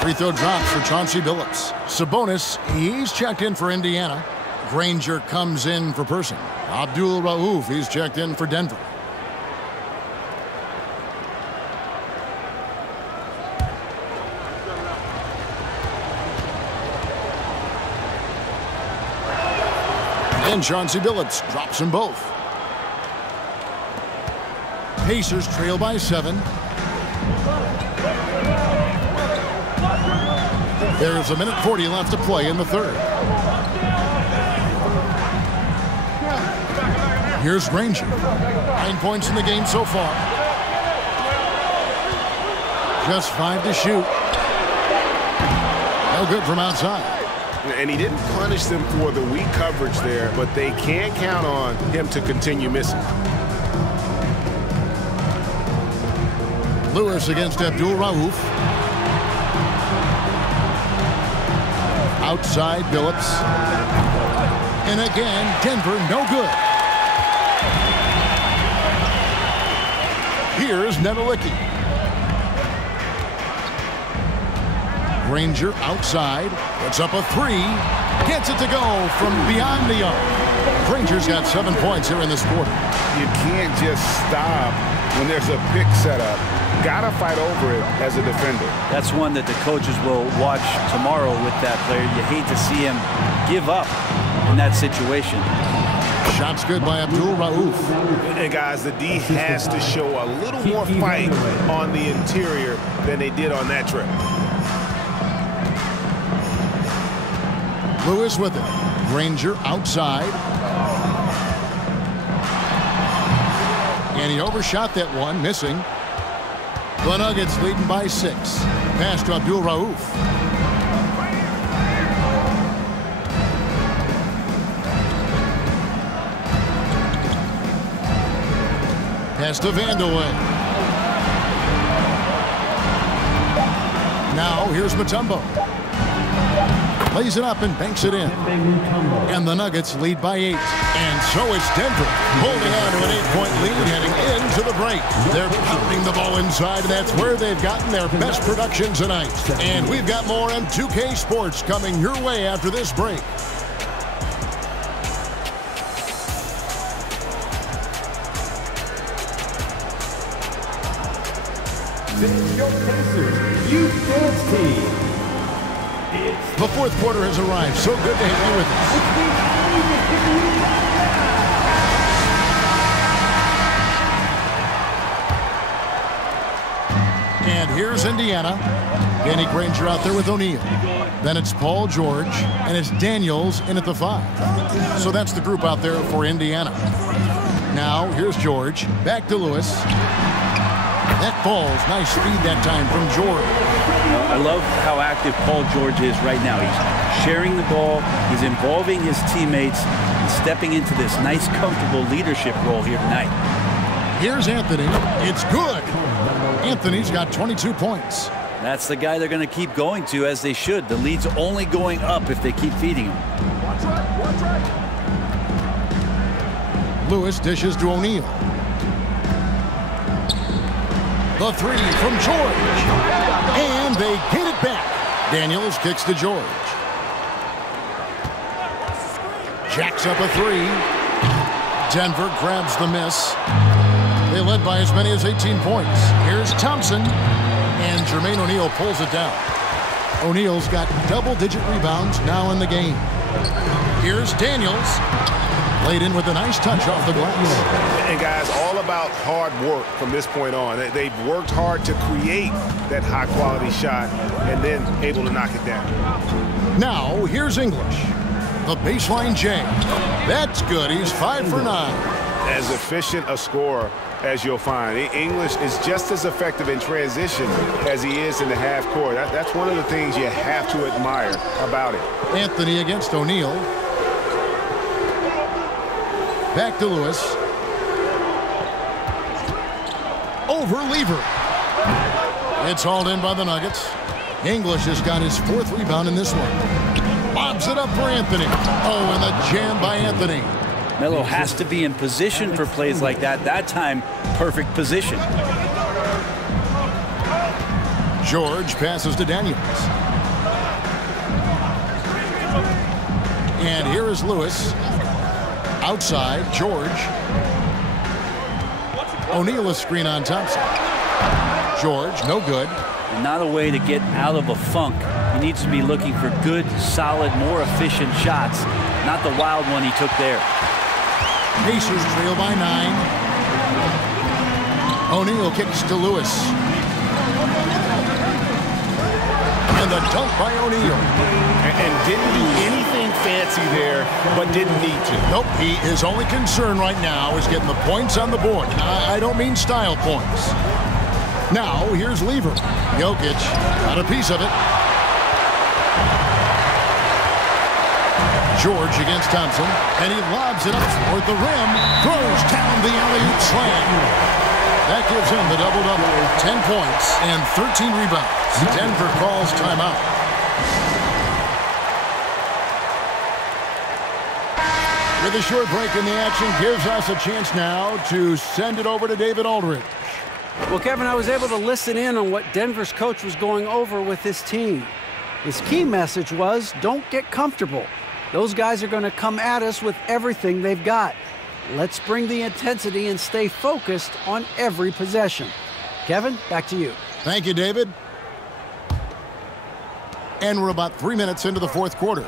Free throw drops for Chauncey Billups. Sabonis, he's checked in for Indiana. Granger comes in for Person. Abdul-Rauf, he's checked in for Denver. And Chauncey Billups drops them both. Pacers trail by 7. There's a minute 40 left to play in the third. Here's Granger. 9 points in the game so far. Just 5 to shoot. No good from outside. And he didn't punish them for the weak coverage there, but they can't count on him to continue missing. Lewis against Abdul-Rauf. Outside Billups. And again, Denver no good. Here's Nedelicki. Granger outside, puts up a 3, gets it to go from beyond the arc. Granger's got 7 points here in this quarter. You can't just stop when there's a pick set up. Gotta fight over it as a defender. That's one that the coaches will watch tomorrow with that player. You hate to see him give up in that situation. Shots good by Abdul-Rauf. And guys, the D has to show a little more fight on the interior than they did on that trip. Lewis with it. Granger outside. And he overshot that one, missing. The Nuggets leading by 6. Pass to Abdul-Rauf. Pass to Vandeweghe. Now here's Mutombo. Lays it up and banks it in. And the Nuggets lead by 8. And so it's Denver holding on to an 8-point lead heading into the break. They're pounding the ball inside, and that's where they've gotten their best production tonight. And we've got more on 2K Sports coming your way after this break. This is your Pacers Youth Dance Team. The fourth quarter has arrived. So good to have you with us. And here's Indiana. Danny Granger out there with O'Neal. Then it's Paul George, and it's Daniels in at the 5. So that's the group out there for Indiana. Now here's George. Back to Lewis. That falls. Nice speed that time from George. I love how active Paul George is right now. He's sharing the ball. He's involving his teammates and stepping into this nice, comfortable leadership role here tonight. Here's Anthony. It's good. Anthony's got 22 points. That's the guy they're going to keep going to, as they should. The lead's only going up if they keep feeding him. Lewis dishes to O'Neal. The 3 from George. And they get it back. Daniels kicks to George. Jacks up a 3. Denver grabs the miss. They led by as many as 18 points. Here's Thompson. And Jermaine O'Neal pulls it down. O'Neal's got double-digit rebounds now in the game. Here's Daniels. Laid in with a nice touch off the glass. And guys, all about hard work from this point on. They've worked hard to create that high-quality shot and then able to knock it down. Now, here's English. The baseline J. That's good. He's 5 for 9. As efficient a scorer as you'll find. English is just as effective in transition as he is in the half court. That's one of the things you have to admire about it. Anthony against O'Neal. Back to Lewis. Over Lever. It's hauled in by the Nuggets. English has got his 4th rebound in this one. Lobs it up for Anthony. Oh, and the jam by Anthony. Melo has to be in position for plays like that. That time, perfect position. George passes to Daniels. And here is Lewis. Outside, George. O'Neal a screen on Thompson. George, no good. And not a way to get out of a funk. He needs to be looking for good, solid, more efficient shots, not the wild one he took there. Pacers trail by 9. O'Neal kicks to Lewis. And the dunk by O'Neal. And didn't do anything fancy there, but didn't need to. Nope, his only concern right now is getting the points on the board. I don't mean style points. Now, here's Lever. Jokic got a piece of it. George against Thompson, and he lobs it up toward the rim. Throws down the alley-oop slam. That gives him the double-double. 10 points and 13 rebounds. Denver calls timeout. With a short break in the action, gives us a chance now to send it over to David Aldridge. Well, Kevin, I was able to listen in on what Denver's coach was going over with his team. His key message was, don't get comfortable. Those guys are going to come at us with everything they've got. Let's bring the intensity and stay focused on every possession. Kevin, back to you. Thank you, David. And we're about 3 minutes into the fourth quarter.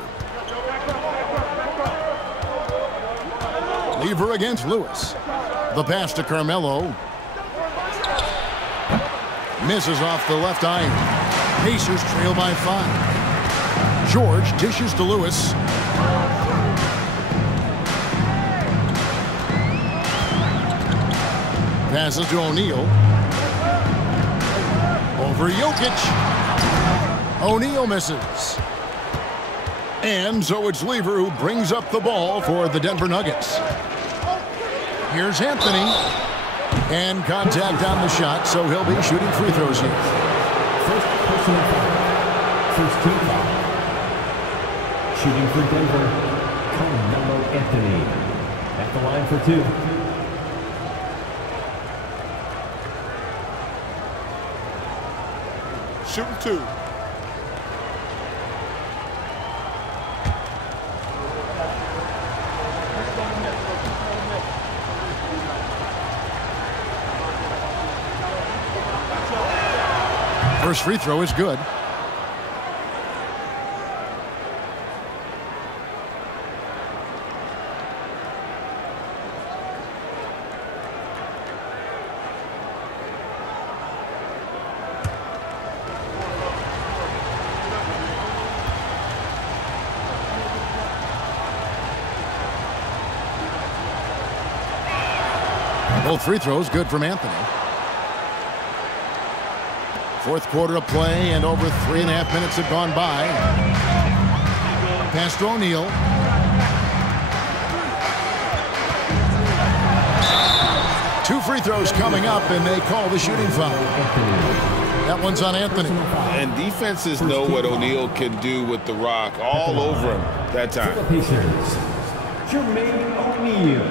Lever against Lewis. The pass to Carmelo. Misses off the left iron. Pacers trail by 5. George dishes to Lewis. Passes to O'Neal. Over Jokic. O'Neal misses. And so it's Lever who brings up the ball for the Denver Nuggets. Here's Anthony. And contact on the shot, so he'll be shooting free throws here. First personal foul. First team foul. Shooting for Denver, Carmelo Anthony. At the line for 2. Shooting 2. First free throw is good. Both free throws good from Anthony. Fourth quarter of play, and over 3.5 minutes have gone by. Pass to O'Neal. Two free throws coming up, and they call the shooting foul. That one's on Anthony. And defenses know what O'Neal can do with the rock all over him that time. Pacers, Jermaine O'Neal.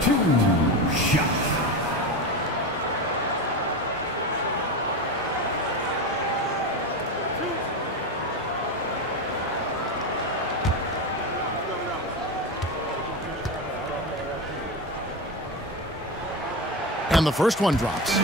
2 shots. And the first one drops.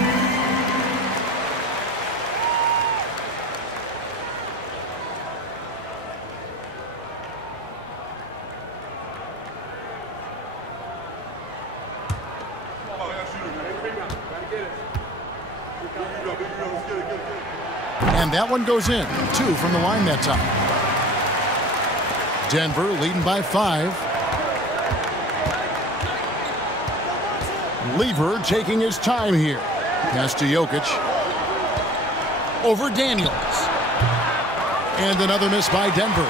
And that one goes in. 2 from the line that time. Denver leading by 5. Lever taking his time here. Pass to Jokic. Over Daniels. And another miss by Denver.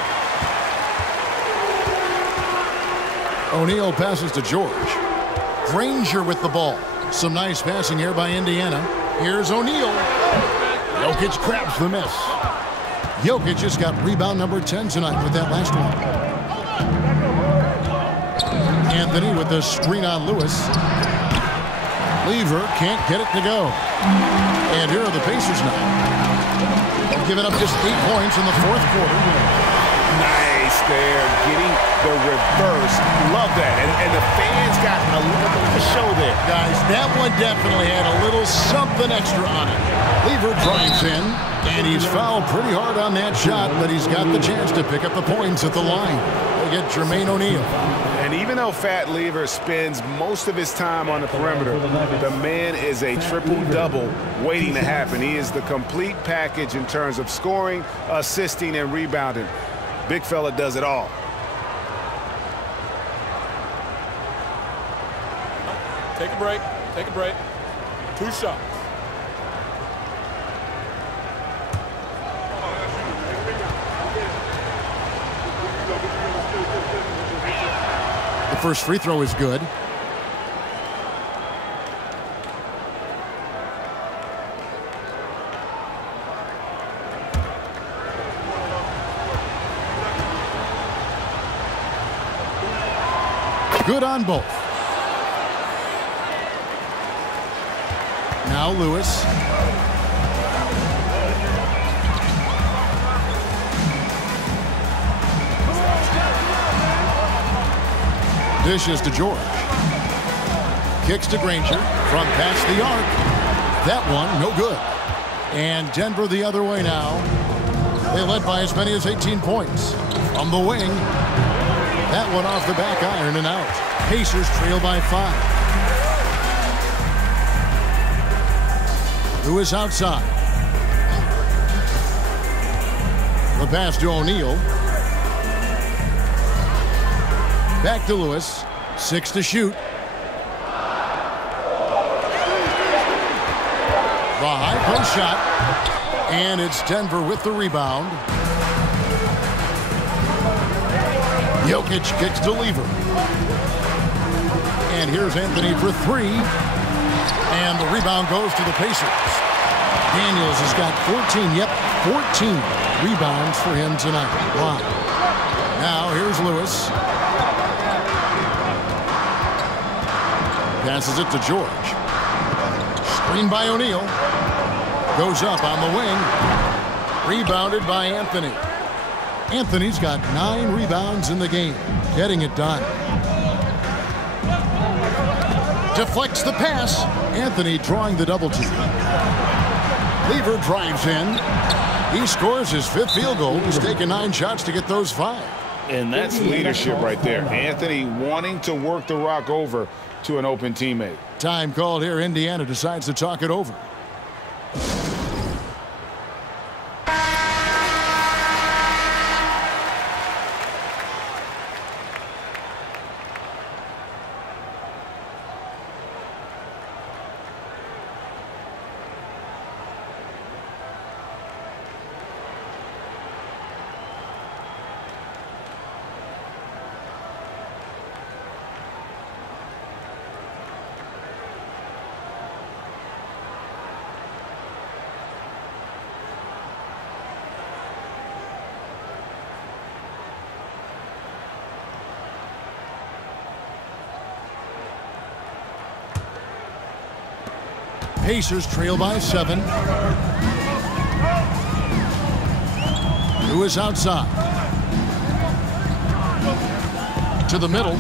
O'Neal passes to George. Granger with the ball. Some nice passing here by Indiana. Here's O'Neal. Jokic grabs the miss. Jokic just got rebound number 10 tonight with that last one. Anthony with the screen on Lewis. Lever can't get it to go. And here are the Pacers now. They've given up just 8 points in the fourth quarter. Nice there, getting the reverse. Love that. And the fans got a little bit of a show there. Guys, that one definitely had a little something extra on it. Lever drives in, and he's fouled pretty hard on that shot, but he's got the chance to pick up the points at the line. They get Jermaine O'Neal. And even though Fat Lever spends most of his time on the perimeter, the man is a triple-double waiting to happen. He is the complete package in terms of scoring, assisting, and rebounding. Big fella does it all. Take a break. Take a break. 2 shots. The first free throw is good. Good on both. Now Lewis. Dishes to George. Kicks to Granger from past the arc. That one, no good. And Denver the other way now. They led by as many as 18 points. From the wing. That one off the back iron and out. Pacers trail by 5. Lewis outside. The pass to O'Neal. Back to Lewis. 6 to shoot. The high post shot. And it's Denver with the rebound. Jokic kicks to Lever. And here's Anthony for 3. And the rebound goes to the Pacers. Daniels has got 14. Yep, 14 rebounds for him tonight. Wow. Now here's Lewis. Passes it to George. Screen by O'Neal. Goes up on the wing. Rebounded by Anthony. Anthony's got 9 rebounds in the game. Getting it done. Deflects the pass. Anthony drawing the double team. Lever drives in. He scores his 5th field goal. He's taken 9 shots to get those 5. And that's leadership right there. Anthony wanting to work the rock over to an open teammate. Time called here. Indiana decides to talk it over. Pacers trail by 7. Lewis outside. To the middle.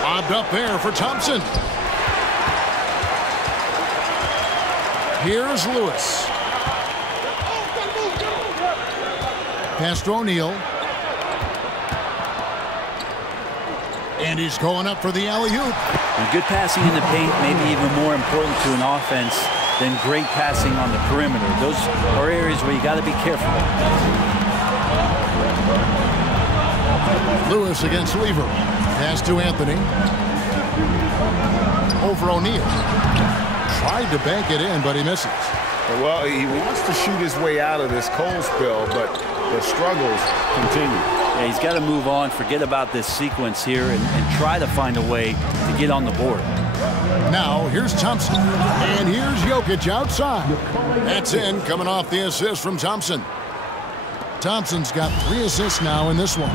Lobbed up there for Thompson. Here's Lewis. Pass to O'Neal. And he's going up for the alley-oop. And good passing in the paint may be even more important to an offense than great passing on the perimeter. Those are areas where you got to be careful. Lewis against Lever. Pass to Anthony. Over O'Neal. Tried to bank it in, but he misses. Well, he wants to shoot his way out of this cold spell, but the struggles continue. Yeah, he's got to move on, forget about this sequence here, and try to find a way to get on the board. Now, here's Thompson. And here's Jokic outside. That's in, coming off the assist from Thompson. Thompson's got 3 assists now in this one.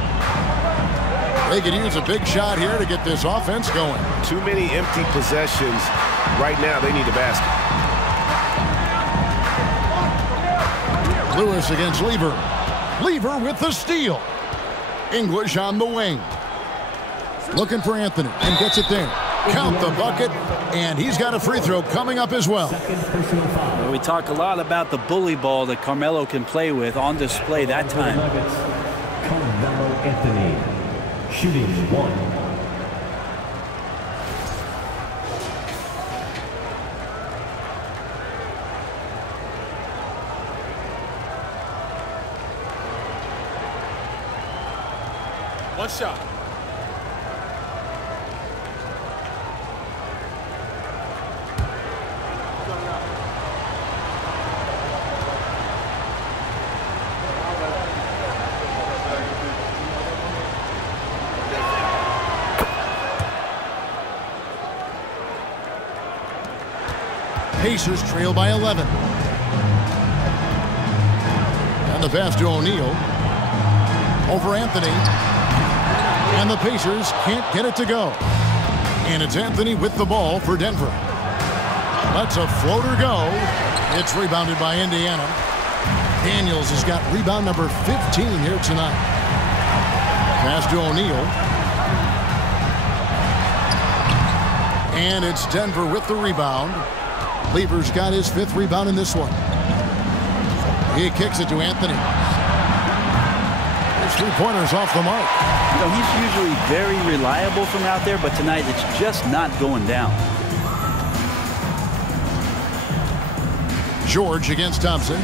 They could use a big shot here to get this offense going. Too many empty possessions. Right now, they need a basket. Lewis against Lever. Lever with the steal. English on the wing. Looking for Anthony and gets it there. Count the bucket, and he's got a free throw coming up as well. We talk a lot about the bully ball that Carmelo can play with, on display that time. Carmelo Anthony, shooting 1. One shot. Pacers trail by 11. And the pass to O'Neal. Over Anthony. And the Pacers can't get it to go. And it's Anthony with the ball for Denver. Lets a floater go. It's rebounded by Indiana. Daniels has got rebound number 15 here tonight. Pass to O'Neal. And it's Denver with the rebound. Lever's got his 5th rebound in this one. He kicks it to Anthony. His 3-pointers off the mark. You know, he's usually very reliable from out there, but tonight it's just not going down. George against Thompson.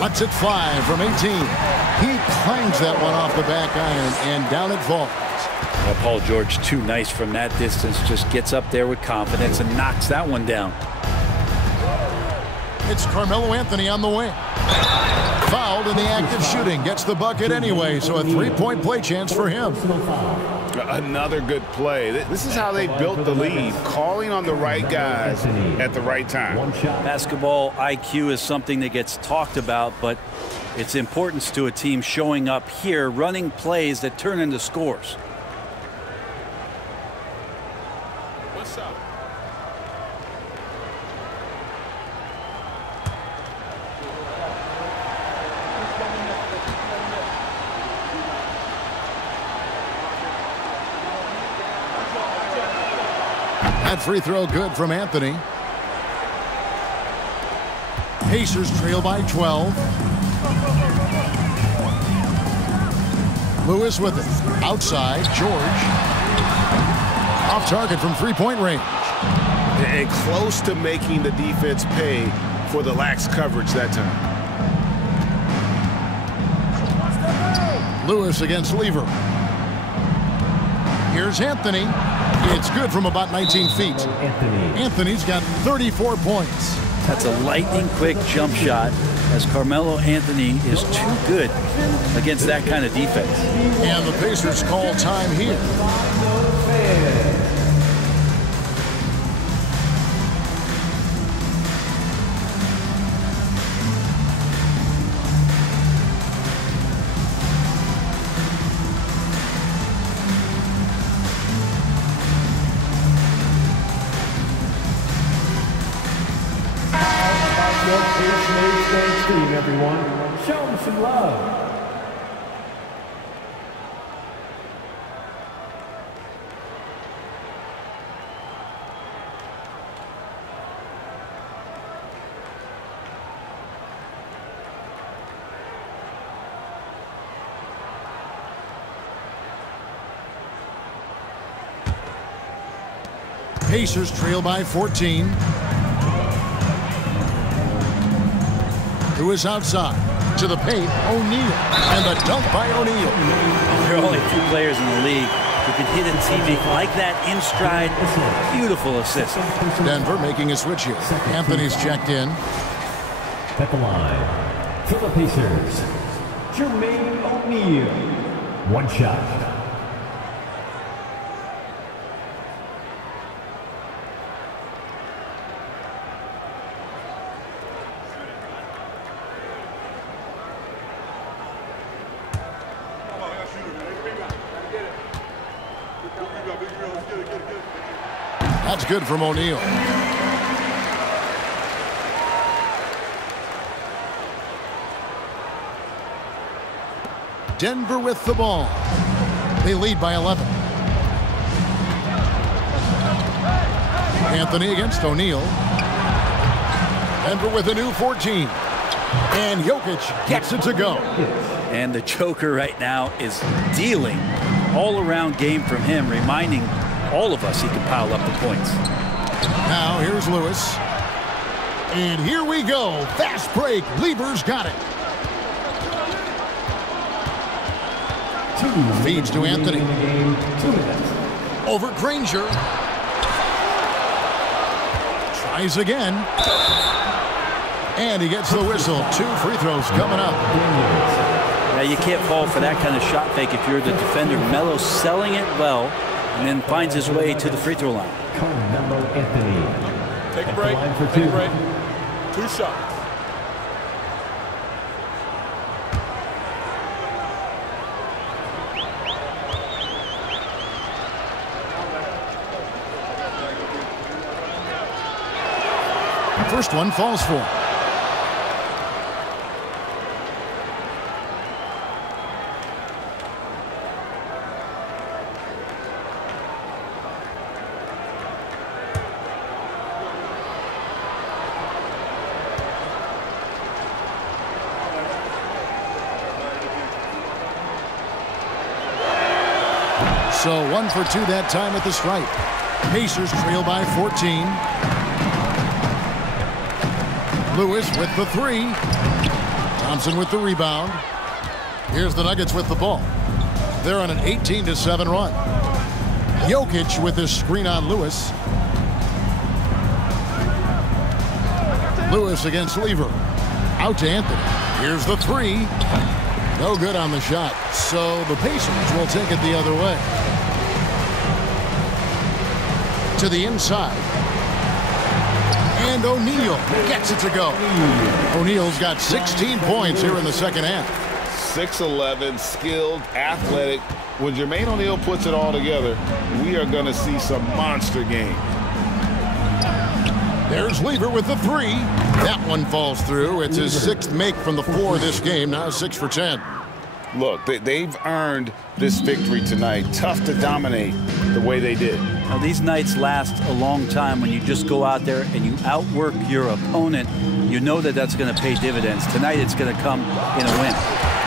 Lets it fly from 18. He clangs that one off the back iron, and down it falls. Well, Paul George, too nice from that distance. Just gets up there with confidence and knocks that one down. It's Carmelo Anthony on the wing. Fouled in the act of shooting. Gets the bucket anyway, so a 3-point play chance for him. Another good play. This is how they built the lead, calling on the right guys at the right time. Basketball IQ is something that gets talked about, but its importance to a team showing up here, running plays that turn into scores. What's up? That free throw good from Anthony. Pacers trail by 12. Lewis with it. Outside, George. Off target from 3-point range. And close to making the defense pay for the lax coverage that time. Lewis against Lever. Here's Anthony. It's good from about 19 feet. Anthony's got 34 points. That's a lightning-quick jump shot, as Carmelo Anthony is too good against that kind of defense. And the Pacers call time here. Everyone, show them some love. Pacers trail by 14. Who is outside? To the paint, O'Neal. And the dunk by O'Neal. There are only 2 players in the league who can hit a teammate like that in stride. Beautiful assist. Denver making a switch here. Anthony's checked in. At the line, for the Pacers, Jermaine O'Neal. 1 shot. That's good from O'Neal. Denver with the ball. They lead by 11. Anthony against O'Neal. Denver with a new 14. And Jokic gets it to go. And the Joker right now is dealing all-around game from him, reminding all of us he can pile up the points. Now here's Lewis. And here we go. Fast break. Lever's got it. Feeds to Anthony. Over Granger. Tries again. And he gets the whistle. 2 free throws coming up. Now you can't fall for that kind of shot fake if you're the defender. Melo selling it well and then finds his way to the free throw line. Carmelo Anthony. Take a break. Take a break. 2 shots. First one falls for. So 1 for 2 that time at the stripe. Pacers trail by 14. Lewis with the 3. Thompson with the rebound. Here's the Nuggets with the ball. They're on an 18-7 run. Jokic with his screen on Lewis. Lewis against Lever. Out to Anthony. Here's the 3. No good on the shot. So the Pacers will take it the other way. To the inside. And O'Neal gets it to go. O'Neal's got 16 points here in the second half. 6'11", skilled, athletic. When Jermaine O'Neal puts it all together, we are going to see some monster game. There's Lever with the 3. That one falls through. It's his 6th make from the floor this game. Now 6 for 10. Look, they've earned this victory tonight. Tough to dominate the way they did. Now, these nights last a long time when you just go out there and you outwork your opponent. You know that that's going to pay dividends. Tonight it's going to come in a win.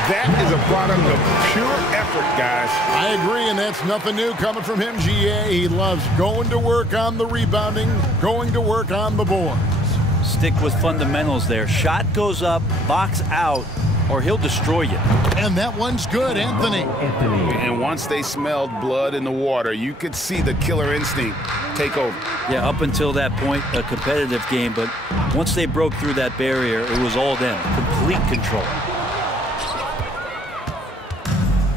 That is a product of pure effort, guys. I agree, and that's nothing new coming from him, GA. He loves going to work on the rebounding, going to work on the boards. Stick with fundamentals there. Shot goes up, box out, or he'll destroy you. And that one's good, Anthony. And once they smelled blood in the water, you could see the killer instinct take over. Yeah, up until that point, a competitive game, but once they broke through that barrier, it was all them. Complete control.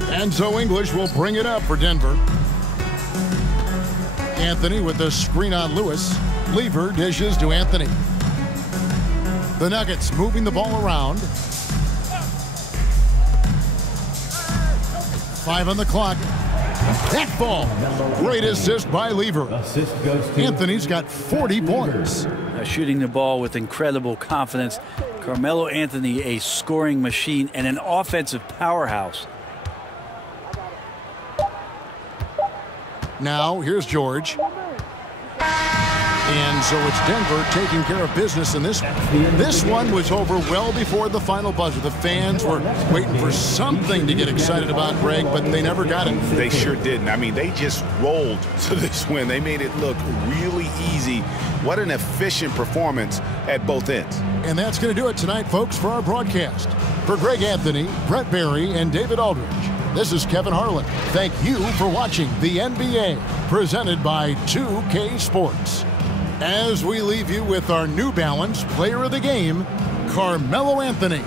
And so English will bring it up for Denver. Anthony with the screen on Lewis. Lever dishes to Anthony. The Nuggets moving the ball around. 5 on the clock. That ball. Great assist by Lever. Anthony's got 40 points. Shooting the ball with incredible confidence. Carmelo Anthony, a scoring machine and an offensive powerhouse. Now, here's George. And so it's Denver taking care of business in this one. This one was over well before the final buzzer. The fans were waiting for something to get excited about, Greg, but they never got it. They sure didn't. I mean, they just rolled to this win. They made it look really easy. What an efficient performance at both ends. And that's going to do it tonight, folks, for our broadcast. For Greg Anthony, Brett Barry, and David Aldridge, this is Kevin Harlan. Thank you for watching the NBA, presented by 2K Sports. As we leave you with our New Balance Player of the Game, Carmelo Anthony.